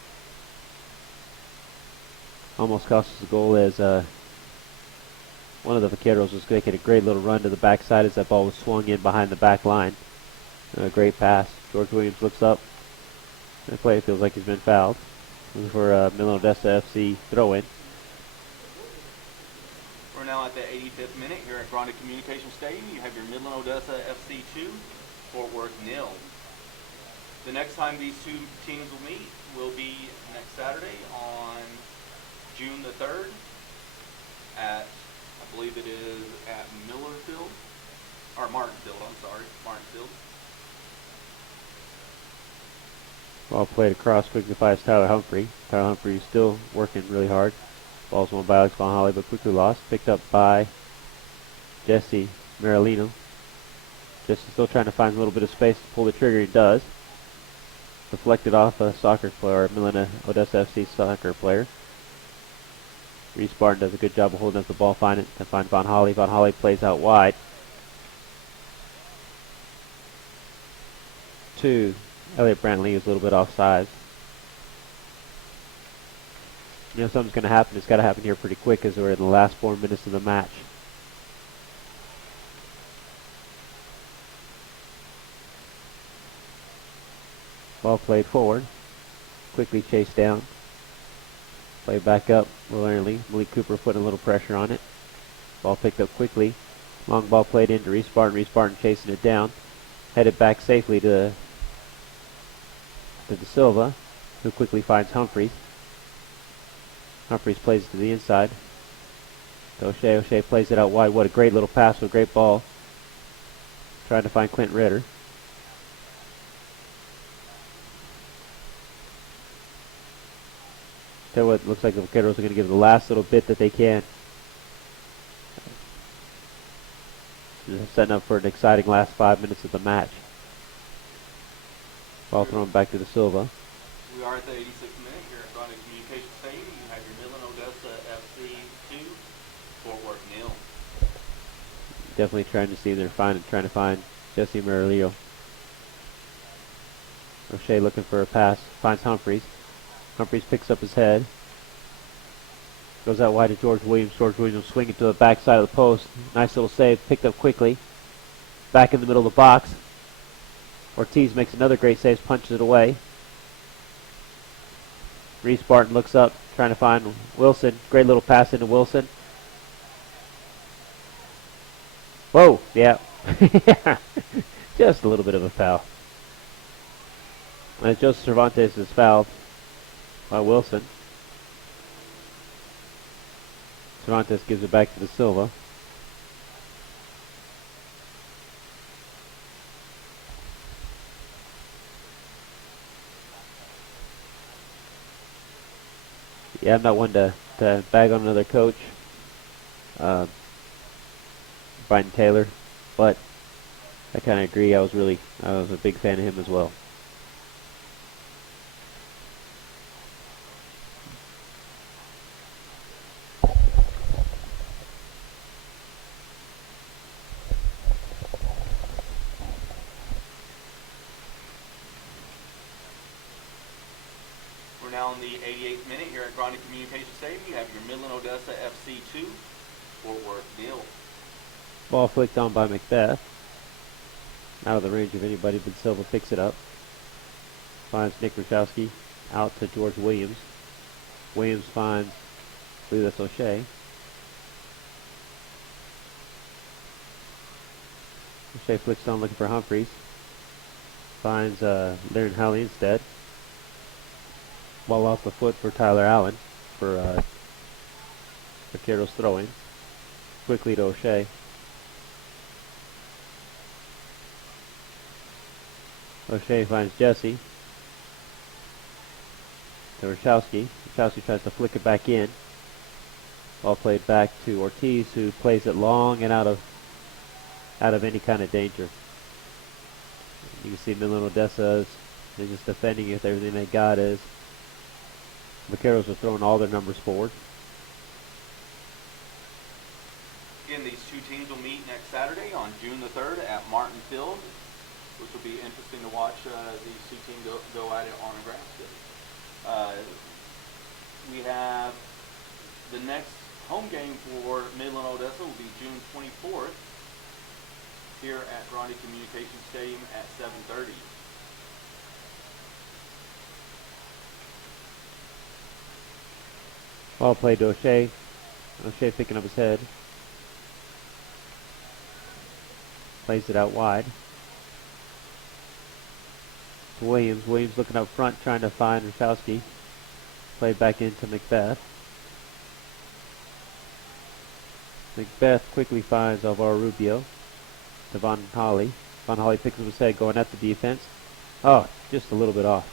Almost cost us a goal as one of the Vaqueros was making a great little run to the backside as that ball was swung in behind the back line. A great pass. George Williams looks up. The play feels like he's been fouled. Looking for a Midland Odessa FC throw-in. We're now at the 85th minute here at Grande Communication Stadium. You have your Midland Odessa FC 2, Fort Worth 0. The next time these two teams will meet will be next Saturday on June the 3rd at, I believe it is at Millerfield, or Martinfield, I'm sorry, Martinfield. Ball played across quickly by Tyler Humphrey. Tyler Humphrey is still working really hard. Ball's won by Alex Von Holly, but quickly lost. Picked up by Jesse Marilino. Jesse still trying to find a little bit of space to pull the trigger. He does. Deflected off a soccer player, Midland Odessa FC soccer player. Reese Barton does a good job of holding up the ball, find Von Holly. Von Holly plays out wide to Elliot Brantley, who's a little bit offside. You know something's going to happen. It's got to happen here pretty quick as we're in the last 4 minutes of the match. Ball played forward. Quickly chased down. Played back up early. Malik Cooper putting a little pressure on it. Ball picked up quickly. Long ball played into Reese Barton. Reese Barton chasing it down. Headed back safely to De Silva, who quickly finds Humphreys. Humphreys plays it to the inside. To O'Shea. O'Shea plays it out wide. What a great little pass with a great ball. Trying to find Clint Ritter. Tell you what, looks like the Vaqueros are going to give the last little bit that they can. Setting up for an exciting last 5 minutes of the match. Ball thrown back to De Silva. We are at the 86th minute here at Grande Communication Stadium. You have your Midland Odessa FC 2, Fort Worth 0. Definitely trying to see if they're trying to find Jesse Marilio. O'Shea looking for a pass. Finds Humphreys. Humphreys picks up his head. Goes out wide to George Williams. George Williams swinging to the backside of the post. Nice little save. Picked up quickly. Back in the middle of the box. Ortiz makes another great save. Punches it away. Reese Barton looks up. Trying to find Wilson. Great little pass into Wilson. Whoa. Yeah. Just a little bit of a foul. And Joseph Cervantes is fouled by Wilson. Cervantes gives it back to De Silva. Yeah, I'm not one to bag on another coach, Brian Taylor, but I kind of agree. I was a big fan of him as well. We're now in the 88th minute here at Grande Communication Stadium. You have your Midland Odessa FC 2, Fort Worth 0. Ball flicked on by Macbeth. Out of the range of anybody, but Silva picks it up. Finds Nick Rachowski out to George Williams. Williams finds, I believe that's O'Shea. O'Shea flicks on looking for Humphreys. Finds Darren Halley instead. Ball off the foot for Tyler Allen for Vaqueros throwing. Quickly to O'Shea. O'Shea finds Jesse. To Rachowski. Rachowski tries to flick it back in. Ball played back to Ortiz, who plays it long and out of any kind of danger. You can see Midland Odessa is just defending with everything they got as Vaqueros are throwing all their numbers forward. Again, these two teams will meet next Saturday on June the 3rd at Martinfield, which will be interesting to watch these two teams go at it on a grass pitch. We have the next home game for Midland, Odessa will be June 24th here at Grande Communications Stadium at 7:30. Ball played to O'Shea. O'Shea picking up his head. Plays it out wide. To Williams. Williams looking up front, trying to find Rachowski. Played back into Macbeth. Macbeth quickly finds Alvaro Rubio. To Von Holly. Von Holly picks up his head, going at the defense. Oh, just a little bit off.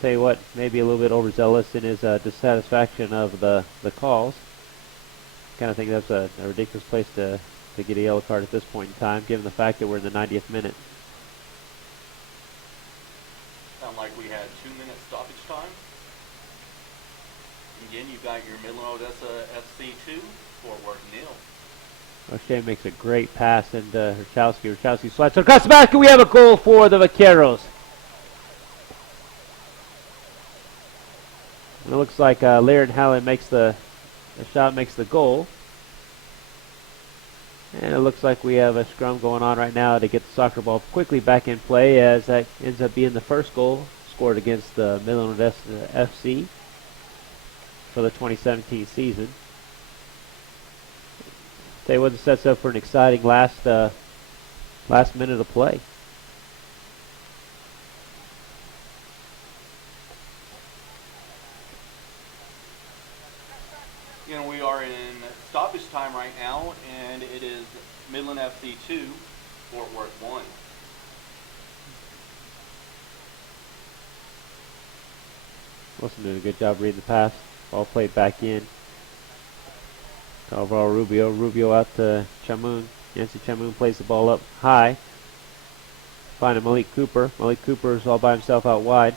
Tell you what, maybe a little bit overzealous in his dissatisfaction of the calls. Kind of think that's a ridiculous place to get a yellow card at this point in time, given the fact that we're in the 90th minute. Sound like we had 2 minutes stoppage time. Again, you got your Midland Odessa FC 2, Fort Worth 0. O'Shea makes a great pass into Rachowski. Rachowski slides across the basket. We have a goal for the Vaqueros. And it looks like Laird Hallen makes the shot, makes the goal. And it looks like we have a scrum going on right now to get the soccer ball quickly back in play, as that ends up being the first goal scored against the Midland Odessa FC for the 2017 season. Tell you what, it sets up for an exciting last minute of play. You know, we are in stoppage time right now, and it is Midland FC 2, Fort Worth 1. Wilson doing a good job reading the pass. Ball played back in. Alvaro Rubio. Rubio out to Chamoun. Yancey Chamoun plays the ball up high. Finding Malik Cooper. Malik Cooper is all by himself out wide.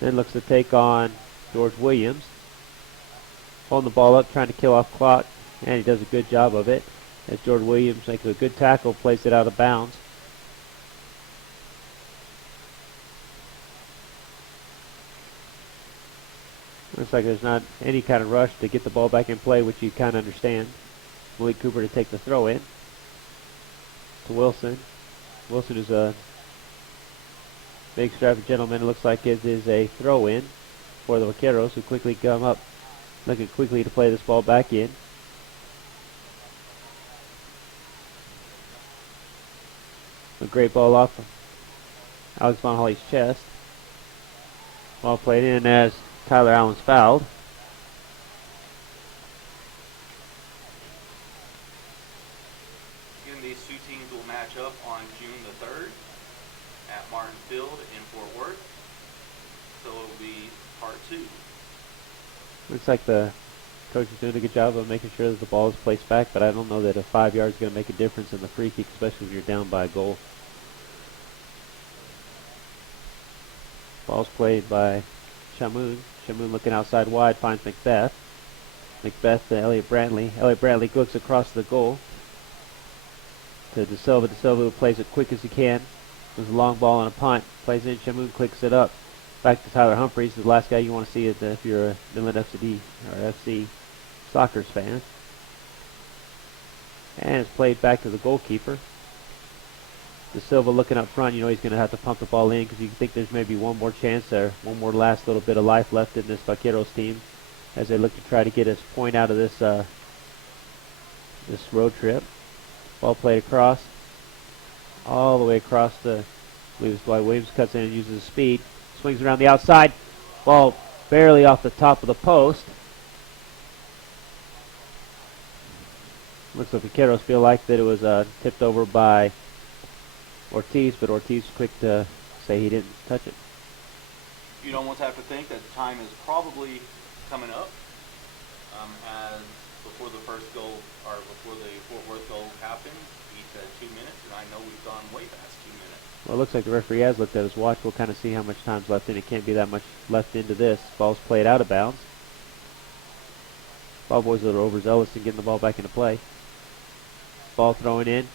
Then looks to take on George Williams. Holding the ball up, trying to kill off clock. And he does a good job of it. As George Williams makes a good tackle, plays it out of bounds. Looks like there's not any kind of rush to get the ball back in play, which you kind of understand. Malik Cooper to take the throw in. To Wilson. Wilson is a big strapping gentleman. It looks like it is a throw in for the Vaqueros, who quickly come up, looking quickly to play this ball back in. A great ball off of Alex Von Holly's chest. Ball played in as Tyler Allen's fouled. Again, these two teams will match up on June the 3rd at Martin Field in Fort Worth. So it will be part 2. Looks like the coach is doing a good job of making sure that the ball is placed back, but I don't know that a 5 yards is going to make a difference in the free kick, especially when you're down by a goal. Ball's played by Chamoun. Chamoun looking outside wide, finds Macbeth. Macbeth to Elliot Brantley. Elliot Brantley looks across the goal to De Silva. De Silva, who plays it quick as he can. There's a long ball and a punt. Plays in, Chamoun clicks it up. Back to Tyler Humphreys, the last guy you want to see if you're a Midland FCD or FC Soccers fan. And it's played back to the goalkeeper. De Silva looking up front, you know he's going to have to pump the ball in because you think there's maybe one more chance there, one more last little bit of life left in this Vaqueros team as they look to try to get a point out of this this road trip. Ball played across, all the way across the, I believe it's Dwight Williams, cuts in and uses his speed, swings around the outside, ball barely off the top of the post. Looks like the Vaqueros feel like that it was tipped over by Ortiz, but Ortiz was quick to say he didn't touch it. You'd almost have to think that time is probably coming up as before the first goal, or before the Fort Worth goal happened. He said 2 minutes, and I know we've gone way past 2 minutes. Well, it looks like the referee has looked at his watch. We'll kind of see how much time's left in. It can't be that much left into this. Ball's played out of bounds. Ball boys a little overzealous in getting the ball back into play. Ball thrown in.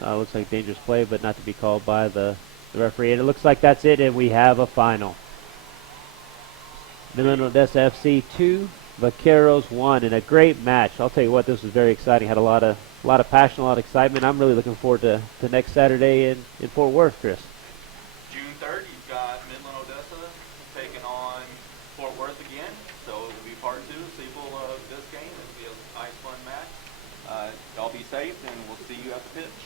Looks like a dangerous play, but not to be called by the referee. And it looks like that's it, and we have a final. Midland Odessa FC 2, Vaqueros 1, and a great match. I'll tell you what, this was very exciting. Had a lot of passion, a lot of excitement. I'm really looking forward to next Saturday in Fort Worth, Chris. June 3rd, you've got Midland, Odessa taking on Fort Worth again. So it will be part 2, sequel of this game. It'll be a nice, fun match. Y'all be safe, and we'll see you at the pitch.